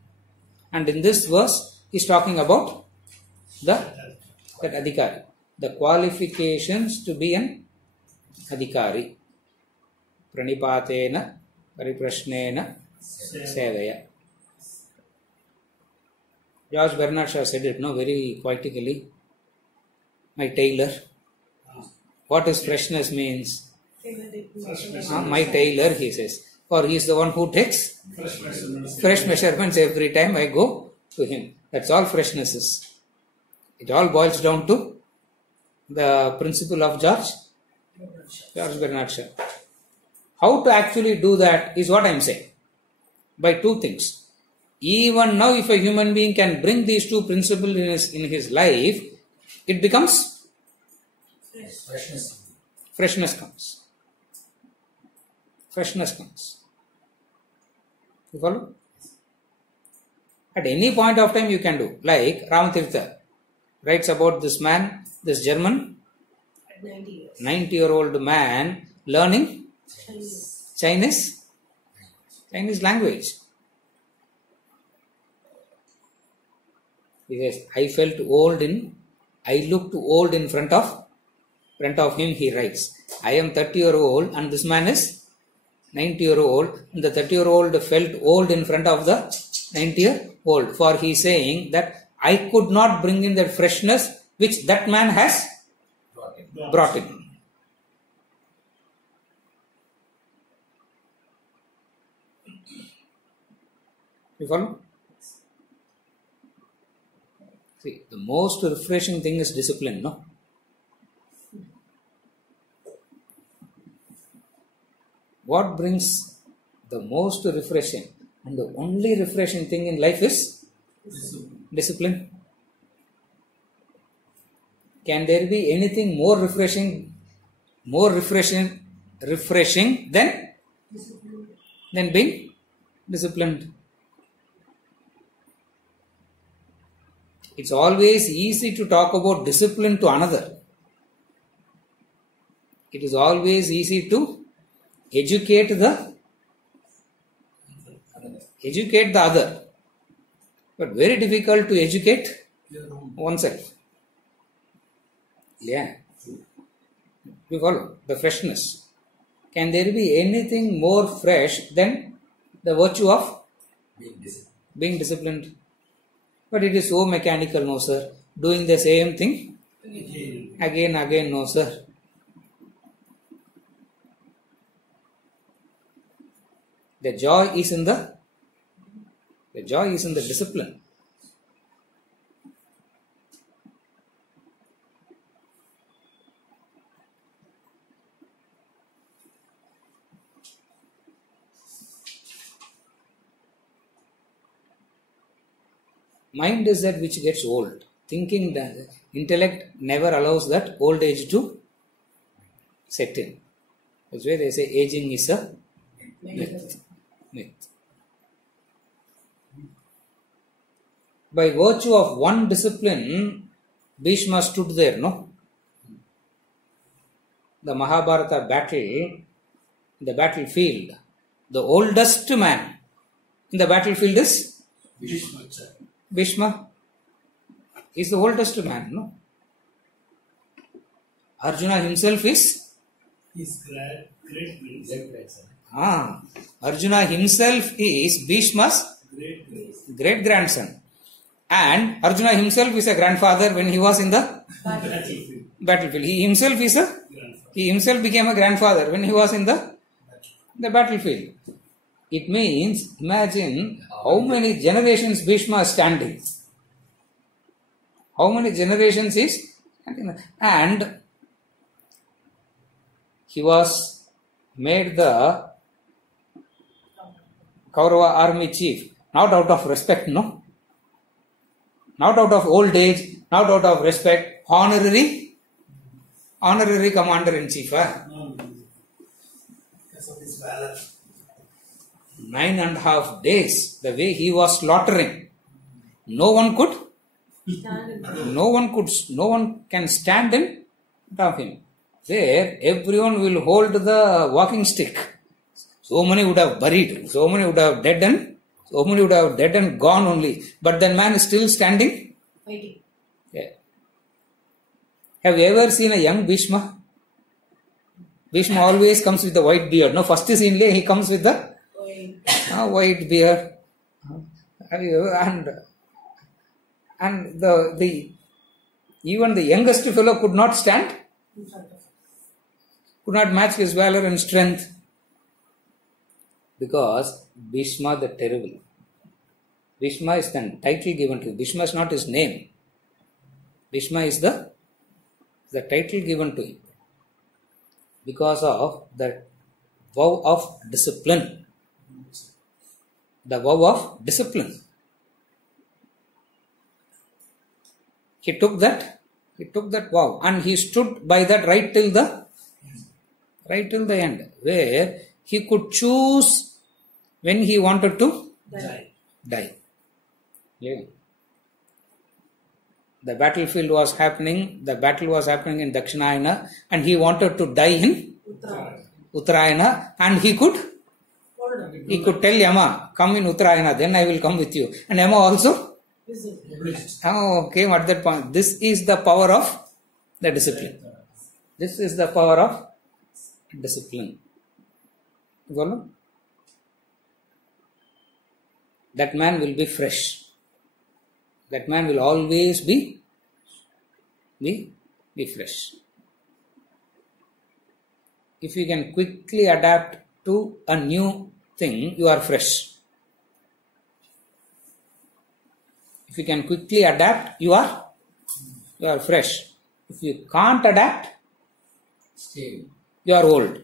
And in this verse, he is talking about that adhikari. The qualifications to be an adhikari. Pranipatena, pariprashnena, sevaya. George Bernard Shaw said it, very poetically. My tailor. What is freshness means? My tailor, he says. For he is the one who takes fresh measurements every time I go to him. That's all freshness is. It all boils down to the principle of George Bernard Shaw. How to actually do that is what I am saying. By two things. Even now, if a human being can bring these two principles in his life, it becomes freshness comes. You follow? At any point of time you can do. Like Ramatirtha writes about this man, this German, At 90 years. 90-year-old man learning Chinese language. He says, I looked old in front of him, he writes. I am 30-year-old and this man is 90-year-old. And the 30-year-old felt old in front of the 90-year-old. For he is saying that I could not bring in that freshness which that man has brought in. You follow? See, the most refreshing thing is discipline, no? What brings the most refreshing and the only refreshing thing in life is discipline. Can there be anything more refreshing than being disciplined? It's always easy to talk about discipline to another. It is always easy to educate the other, but very difficult to educate oneself. Yeah. You follow? The freshness. Can there be anything more fresh than the virtue of being disciplined? But it is so mechanical, no sir. Doing the same thing again, no sir. The joy is in the discipline. Mind is that which gets old. Thinking that intellect never allows that old age to set in. That's why they say aging is a myth. By virtue of one discipline, Bhishma stood there, no? The Mahabharata battle, the battlefield, the oldest man in the battlefield is Bhishma. Is the oldest man, no? Arjuna himself is? His great grandson. Arjuna himself is Bhishma's great grandson. And Arjuna himself is a grandfather when he was in the battlefield. He himself became a grandfather when he was in the battlefield. It means, imagine how many generations Bhishma is standing. How many generations is standing. And he was made the Kaurava army chief, not out of respect, no? Not out of old age, not out of respect, honorary commander-in-chief. Because of his valor. 9.5 days, the way he was slaughtering, no one can stand in front of him. There, everyone will hold the walking stick. So many would have buried, so many would have dead and gone only. But that man is still standing. Fighting. Yeah. Have you ever seen a young Bhishma? Bhishma always comes with the white beard. No, first scene he comes with the white beard. And even the youngest fellow could not stand, could not match his valor and strength. Because Bhishma the terrible. Bhishma is the title given to him. Bhishma is not his name. Bhishma is the title given to him. Because of the vow of discipline. The vow of discipline. He took that vow and he stood by that right till the end, where he could choose when he wanted to die. Yeah. The battlefield was happening, the battle was happening in Dakshinayana, and he wanted to die in Uttarayana, and he could tell Yama, come in Uttarayana, then I will come with you. And Yama also came at that point. This is the power of the discipline. This is the power of discipline. You follow? That man will be fresh. That man will always be fresh. If you can quickly adapt to a new thing, you are fresh. If you can quickly adapt, you are fresh. If you can't adapt, you are old.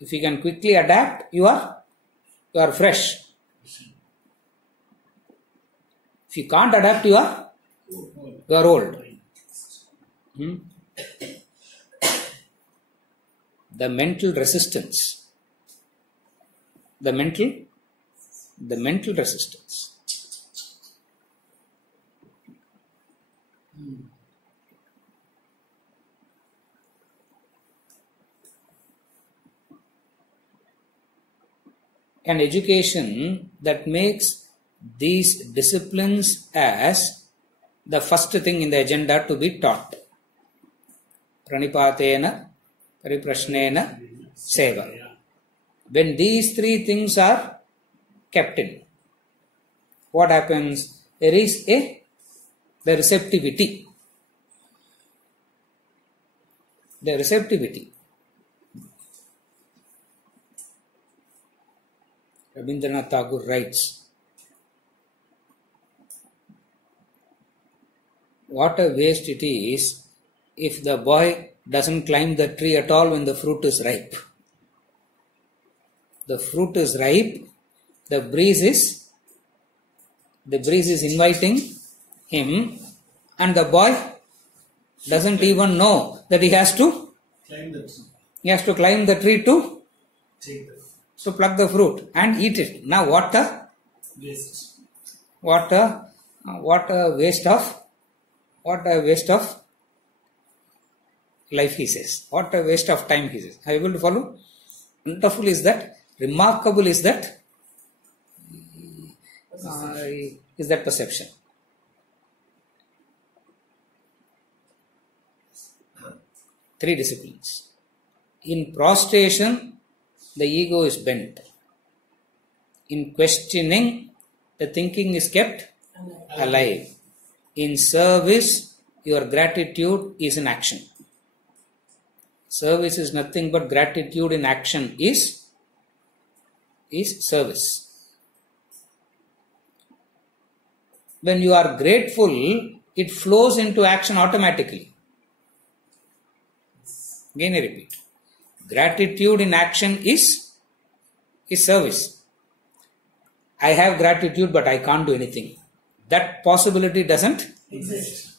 If you can quickly adapt, you are fresh. If you can't adapt, you are old. The mental resistance. The mental resistance. An education that makes these disciplines as the first thing in the agenda to be taught. Pranipatena, Pariprashnena, Seva. When these three things are kept in, what happens? There is the receptivity. The receptivity. Rabindranath Tagore writes, what a waste it is if the boy doesn't climb the tree at all when the fruit is ripe. The fruit is ripe, the breeze is inviting him, and the boy doesn't even know that he has to climb the tree to pluck the fruit and eat it. Now what a waste of life, he says. What a waste of time, he says. Are you able to follow? Wonderful is that, remarkable is that, perception. Three disciplines. In prostration, the ego is bent. In questioning, the thinking is kept alive. In service, your gratitude is in action. Service is nothing but gratitude in action is service. When you are grateful, it flows into action automatically. Again I repeat. Gratitude in action is service. I have gratitude but I can't do anything. That possibility doesn't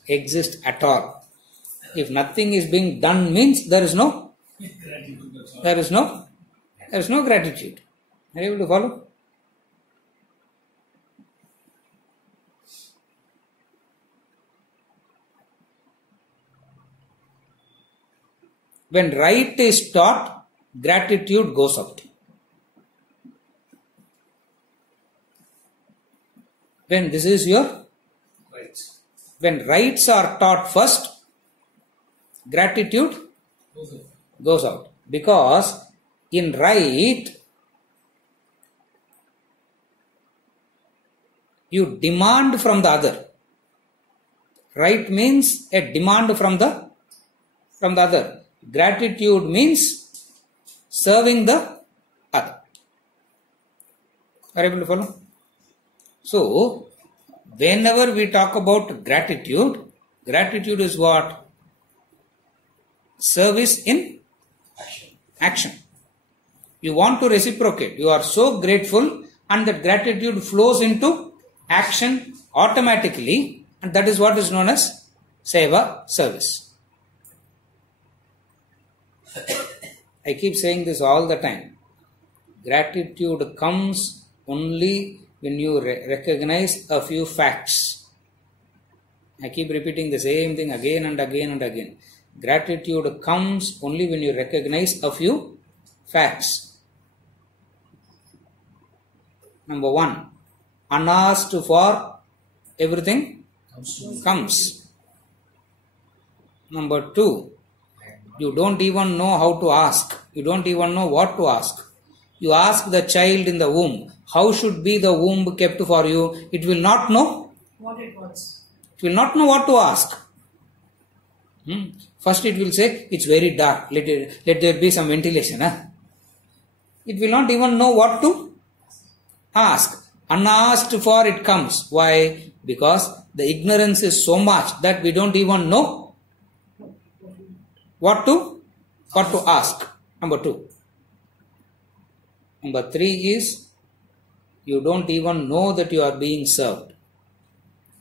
exist at all. If nothing is being done means there is no gratitude. Are you able to follow? When right is taught, gratitude goes out. When this is your rights. When rights are taught first, gratitude goes out. Because in right, you demand from the other. Right means a demand from the other. Gratitude means serving the other. Are you able to follow? So, whenever we talk about gratitude is what? Service in action. You want to reciprocate. You are so grateful and that gratitude flows into action automatically, and that is what is known as seva, service. I keep saying this all the time. Gratitude comes only when you recognize a few facts. I keep repeating the same thing again and again and again. Gratitude comes only when you recognize a few facts. Number one, unasked for everything comes. Number two, you don't even know how to ask. You don't even know what to ask. You ask the child in the womb, how should be the womb kept for you? It will not know what it was. It will not know what to ask. First it will say, it's very dark. Let there be some ventilation. Huh? It will not even know what to ask. Unasked for it comes. Why? Because the ignorance is so much that we don't even know what to ask. Number two. Number three is, you don't even know that you are being served.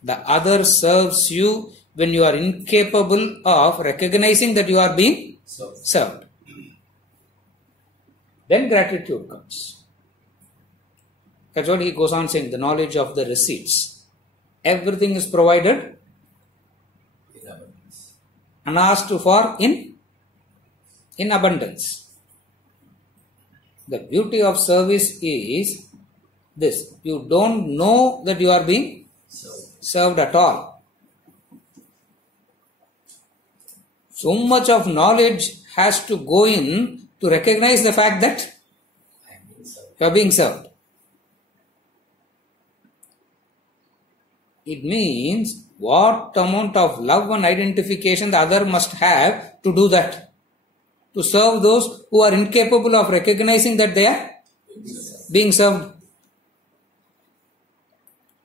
The other serves you when you are incapable of recognizing that you are being served. Then gratitude comes. That's what he goes on saying, the knowledge of the receipts. Everything is provided unasked for in abundance. The beauty of service is this. You don't know that you are being served at all. So much of knowledge has to go in to recognize the fact that you are being served. It means what amount of love and identification the other must have to do that. To serve those who are incapable of recognizing that they are being served.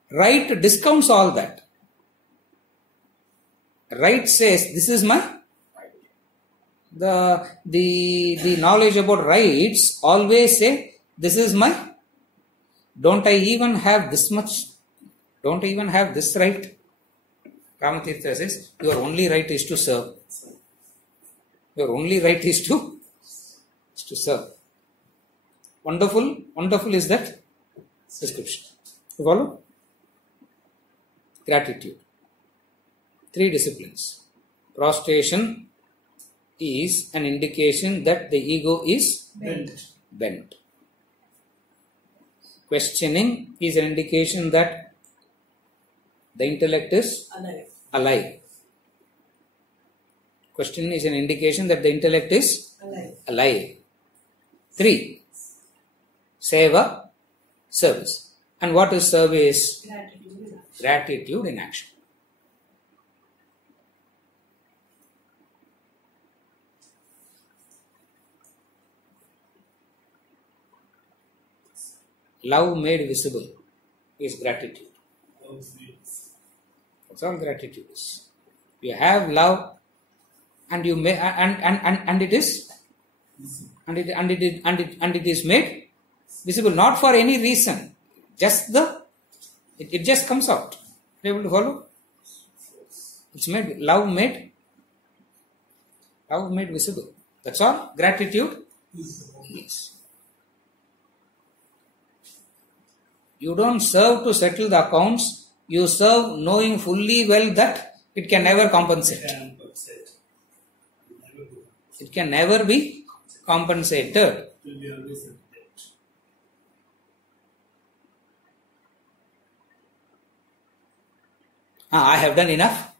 Right discounts all that. Right says, this is my the knowledge about rights always say, this is my, don't I even have this much, don't I even have this right? Ramatirtha says, your only right is to serve. Your only right is to serve. Wonderful, wonderful is that description. You follow? Gratitude. 3 disciplines. Prostration is an indication that the ego is bent. Questioning is an indication that the intellect is alive. Question is an indication that the intellect is alive. 3. Seva, service. And what is service? Gratitude in action. Love made visible is gratitude. That's all gratitude is. You have love, and you may and it is made visible, not for any reason, just it just comes out. Are you able to follow? It's made love made visible. That's all gratitude is. You don't serve to settle the accounts. You serve knowing fully well that it can never compensate. It can never be compensated. Will be always in debt. I have done enough.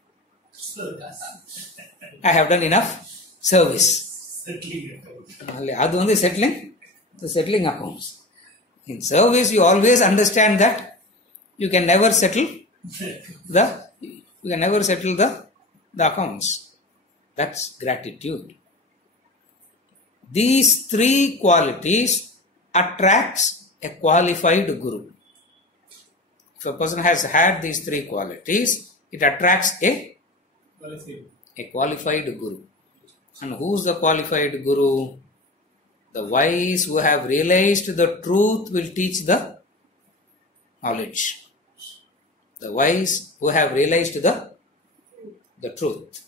I have done enough service. Settling account. That's only settling accounts. In service, you always understand that you can never settle the accounts. That's gratitude. These 3 qualities attracts a qualified guru. If a person has had these 3 qualities, it attracts a qualified guru. And who's the qualified guru? The wise who have realized the truth will teach the knowledge. The wise who have realized the truth.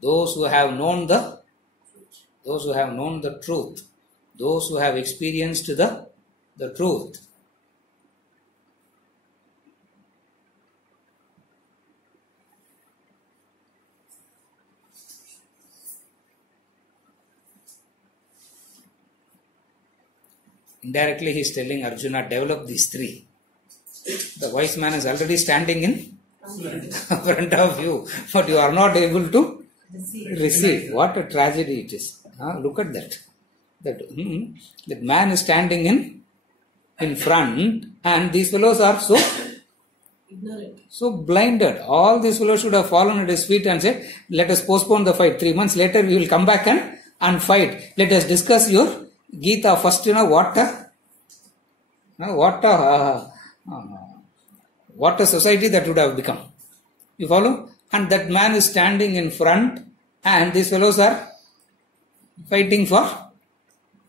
Those who have known the truth. Those who have experienced the truth. Indirectly he is telling Arjuna, develop these three. The wise man is already standing in front of you, but you are not able to receive. What a tragedy it is. Look at that. That man is standing in front, and these fellows are so blinded. All these fellows should have fallen at his feet and said, let us postpone the fight. 3 months later we will come back and fight. Let us discuss your Gita first. What a society that would have become. You follow? And that man is standing in front, and these fellows are fighting for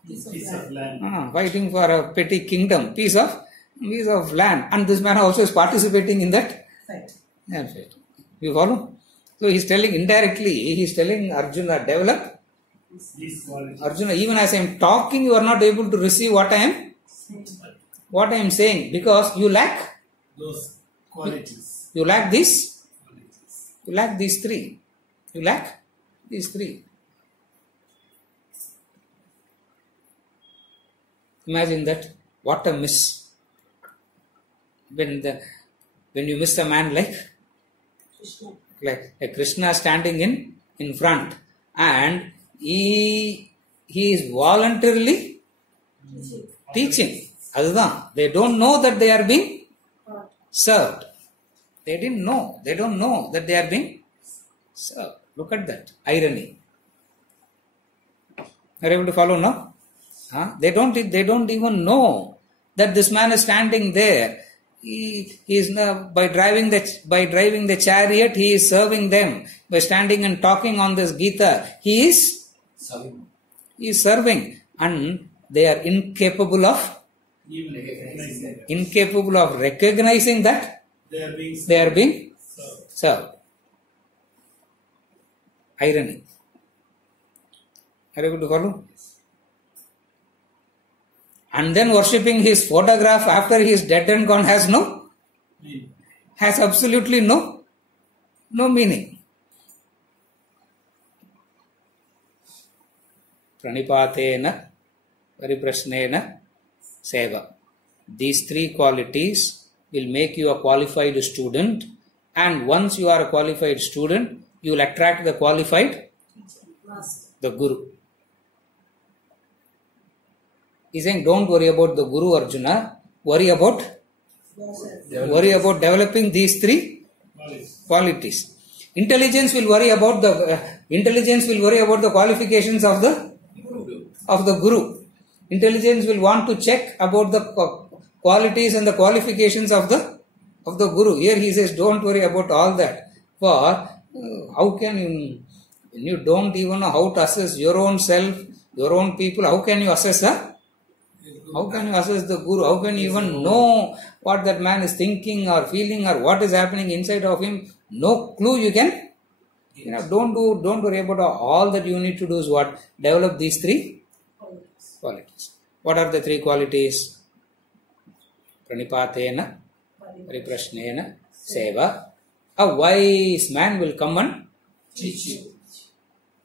Piece of land. fighting for a petty kingdom, piece of land, and this man also is participating in that fight. You follow? So he is telling indirectly, he is telling Arjuna, develop. Arjuna, even as I am talking, you are not able to receive what I am saying, because you lack Those qualities. You lack this. You lack these three. You lack these three. Imagine that. What a miss. When you miss a man like Krishna standing in front, and he is voluntarily teaching. They don't know that they are being served. They didn't know. They don't know that they are being served. Look at that irony. Are you able to follow now? They don't even know that this man is standing there. He is now, by driving the chariot, he is serving them. By standing and talking on this Gita, he is serving, and they are incapable of recognizing that they are being served. Irony. Are you able to follow? And then worshipping his photograph after he is dead and gone has absolutely no meaning. Pranipatena, Pariprasnena, Seva. These three qualities will make you a qualified student, and once you are a qualified student, you will attract the qualified, the Guru. He is saying, don't worry about the Guru, Arjuna. Worry about developing these three qualities. Intelligence will worry about the qualifications of the Guru. Intelligence will want to check about the qualities and the qualifications of the Guru. Here he says, don't worry about all that. For how can you, when you don't even know how to assess your own self, your own people, how can you assess How can you assess the Guru? How can you even know what that man is thinking or feeling or what is happening inside of him? No clue you can. Don't worry about all that you need to do is what? Develop these three qualities. What are the three qualities? Pranipatena, Pariprasnena, Seva. A wise man will come and teach you.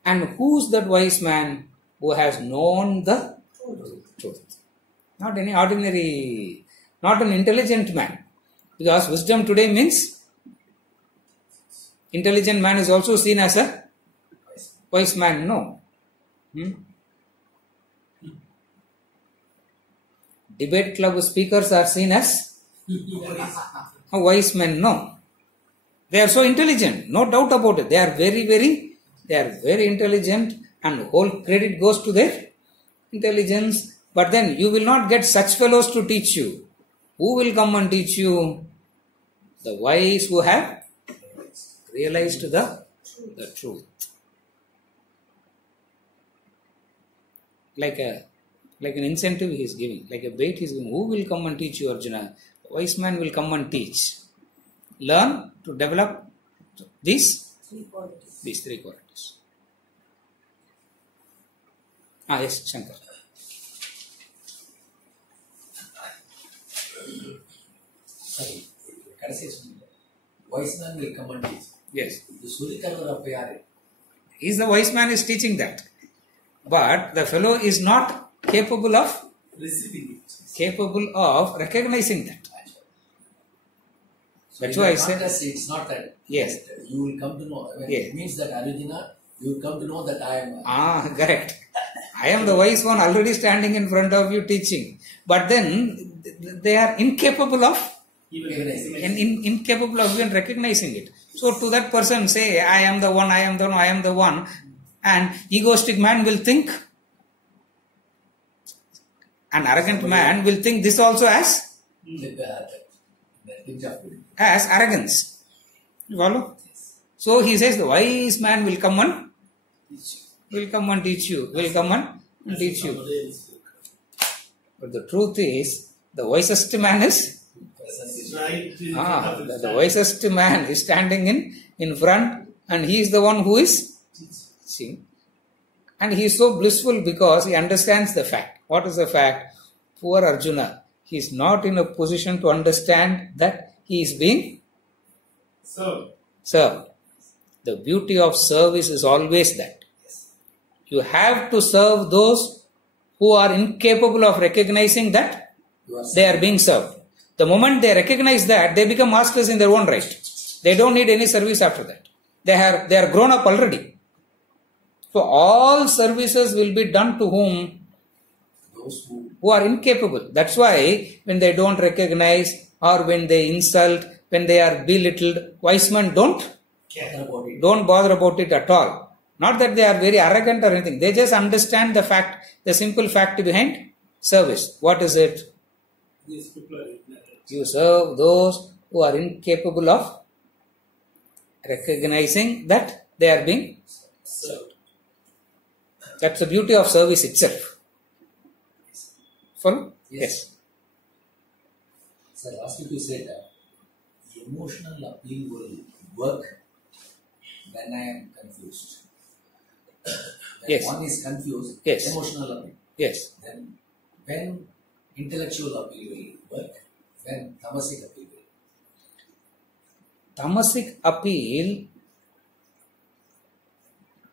And who's that wise man? Who has known the truth. Not any ordinary, not an intelligent man. Because wisdom today means intelligent man is also seen as a wise man. No. Debate club speakers are seen as a wise man. No. They are so intelligent. No doubt about it. They are very intelligent, and whole credit goes to their intelligence. But then you will not get such fellows to teach you. Who will come and teach you? The wise who have realized the truth. Like an incentive he is giving, like a bait he is giving. Who will come and teach you, Arjuna? The wise man will come and teach. Learn to develop these three qualities. Yes, Shankar. Sorry, wise man will come and teach. Yes. The Surikara Payare. The wise man is teaching that. But the fellow is not capable of Receiving it. Capable of recognizing that. That's in why I the said, contest, it's not that yes. you will come to know. When Yes. It means that Arjuna, you will come to know that I am. Correct. I am the wise one already standing in front of you teaching. But then they are incapable of incapable of even recognizing it. So to that person say, I am the one, I am the one, I am the one. And egoistic man will think, an arrogant man will think this also as arrogance. You follow? So he says the wise man will come and teach you. Will come and teach you. But the truth is, the wisest man is the wisest man is standing in front, and he is the one who is teaching. And he is so blissful because he understands the fact. What is the fact? Poor Arjuna, he is not in a position to understand that he is being served. The beauty of service is always that. You have to serve those who are incapable of recognizing that they are being served. The moment they recognize that, they become masters in their own right. They don't need any service after that. They are grown up already. So all services will be done to whom? Those who are incapable. That's why when they don't recognize or when they insult, when they are belittled, wise men don't bother about it at all. Not that they are very arrogant or anything. They just understand the fact, the simple fact behind service. What is it? These people are ignorant. You serve those who are incapable of recognizing that they are being served. That's the beauty of service itself. Follow? Yes. Sir, last week you said that emotional appeal will work when I am confused. When Yes. one is confused, Yes. emotional appeal. Yes. Then when intellectual appeal will work, when tamasic appeal will work. Tamasic appeal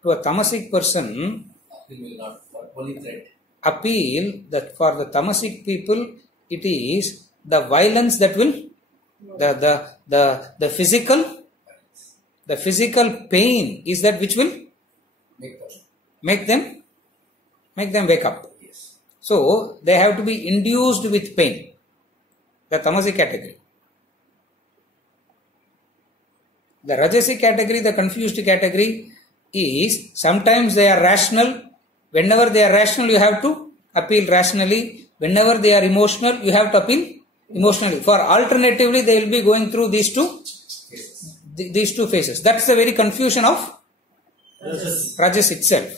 to a tamasic person, Appeal will not work, only threat. appeal that for the tamasic people, it is the violence that will, the physical pain is that which will make them wake up. Yes. So they have to be induced with pain. The tamasic category. The rajasic category, the confused category is sometimes they are rational. Whenever they are rational, you have to appeal rationally. Whenever they are emotional, you have to appeal emotionally. For alternatively, they will be going through these two phases. That's the very confusion of Rajas itself.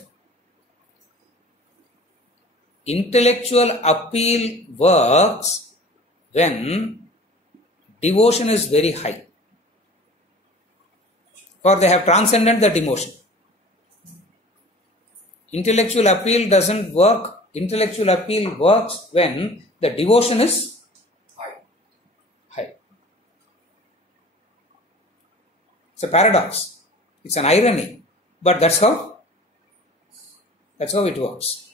Intellectual appeal works when devotion is very high. For they have transcended that emotion. Intellectual appeal doesn't work. Intellectual appeal works when the devotion is high. It's a paradox. It's an irony. But that's how it works.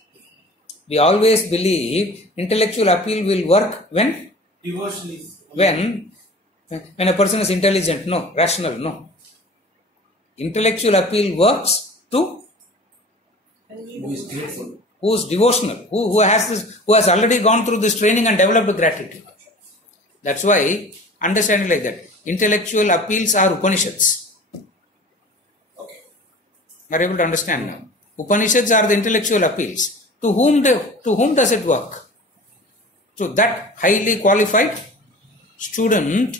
We always believe intellectual appeal will work when Devotion is when a person is intelligent, no, rational, no. Intellectual appeal works to Who is grateful? who is devotional, who has already gone through this training and developed gratitude. That's why understand it like that. Intellectual appeals are Upanishads. Okay. Are you able to understand now? Upanishads are the intellectual appeals. To whom does it work? So that highly qualified student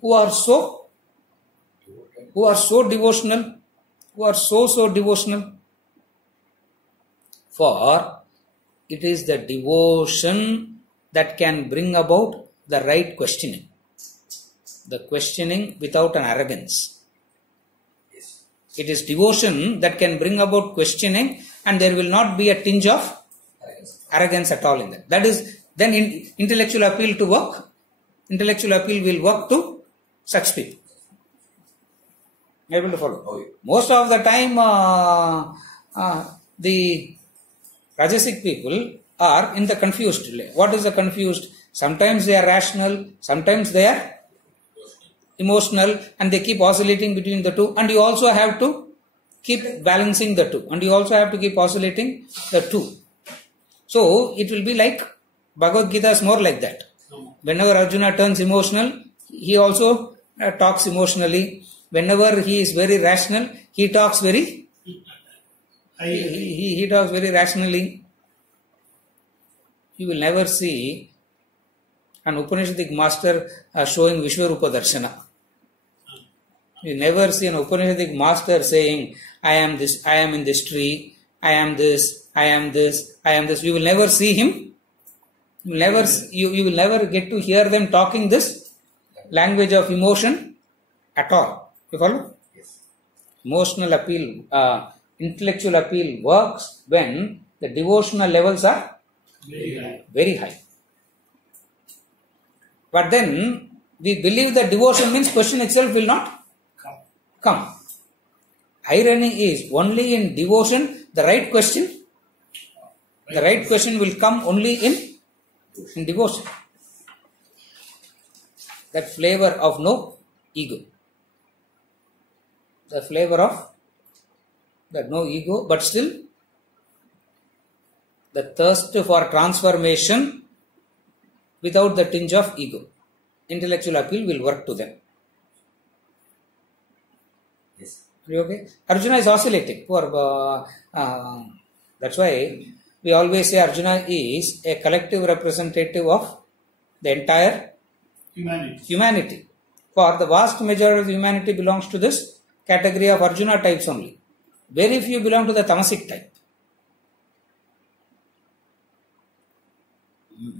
who are so devotional, who are so devotional. For it is the devotion that can bring about the right questioning. The questioning without an arrogance. It is devotion that can bring about questioning, and there will not be a tinge of arrogance at all in that. That is then intellectual appeal to work. Intellectual appeal will work to such people. Able to follow? Okay. Most of the time, the Rajasic people are in the confused. What is the confused? Sometimes they are rational, sometimes they are emotional, and they keep oscillating between the two, and you also have to keep balancing the two, and you also have to keep oscillating the two. So it will be like Bhagavad Gita is more like that. Whenever Arjuna turns emotional, he also talks emotionally. Whenever he is very rational, he talks very he talks very rationally. You will never see an Upanishadic master showing Vishwarupa Darshana. You never see an Upanishadic master saying, I am this, I am in this tree, I am this, I am this, I am this. You will never see him. You will never get to hear them talking this language of emotion at all. You follow? Yes. Emotional appeal, intellectual appeal works when the devotional levels are Very high. very high. But then we believe that devotion means question itself will not come. Irony is only in devotion the right question will come only in devotion. That flavor of no ego. The flavor of that no ego, but still the thirst for transformation without the tinge of ego. Intellectual appeal will work to them. Yes. Are you okay? Arjuna is oscillating. That's why we always say Arjuna is a collective representative of the entire humanity. For the vast majority of humanity belongs to this category of Arjuna types only. Very few belong to the tamasic type.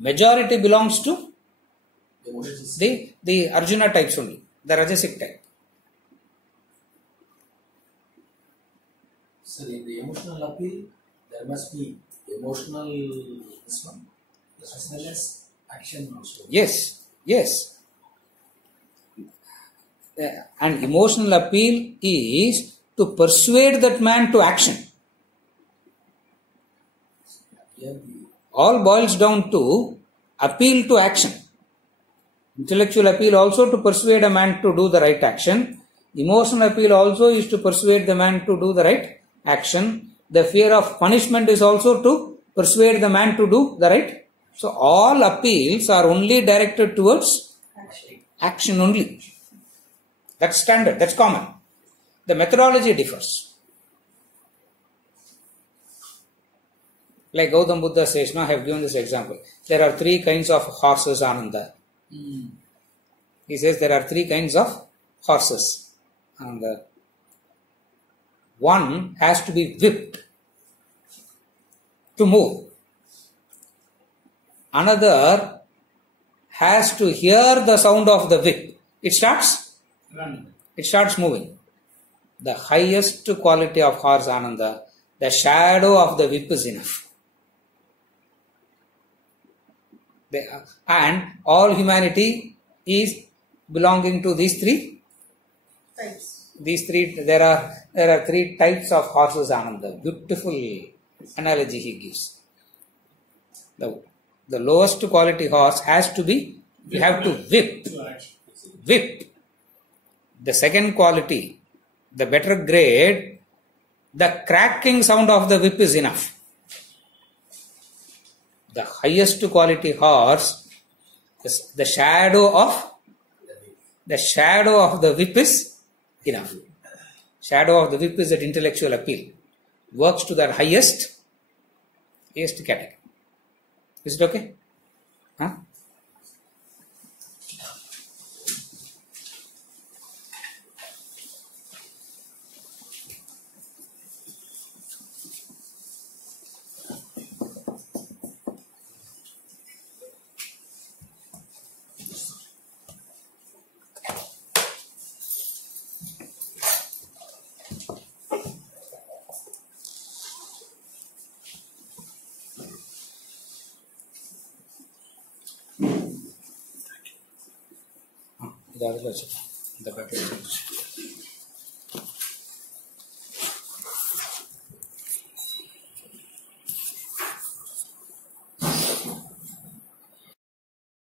Majority belongs to the Arjuna types only, the Rajasic type. So in the emotional appeal, there must be emotional this one as well as action also. Yes. And emotional appeal is to persuade that man to action. Yeah. All boils down to appeal to action. Intellectual appeal also to persuade a man to do the right action. Emotional appeal also is to persuade the man to do the right action. The fear of punishment is also to persuade the man to do the right. So all appeals are only directed towards action only. That's standard, that's common. The methodology differs. Like Gautam Buddha says, I have given this example. There are three kinds of horses, Ananda. He says there are three kinds of horses, Ananda. One has to be whipped to move. Another has to hear the sound of the whip. It starts moving. The highest quality of horse, Ananda, the shadow of the whip is enough. And all humanity is belonging to these three types. There are three types of horses, Ananda. Beautiful analogy he gives. The lowest quality horse has to be, you have to whip. The second quality, the better grade, the cracking sound of the whip is enough. The highest quality horse, the shadow of the whip is enough. Shadow of the whip is that intellectual appeal. Works to that highest category. Is it okay? Huh? The other the better.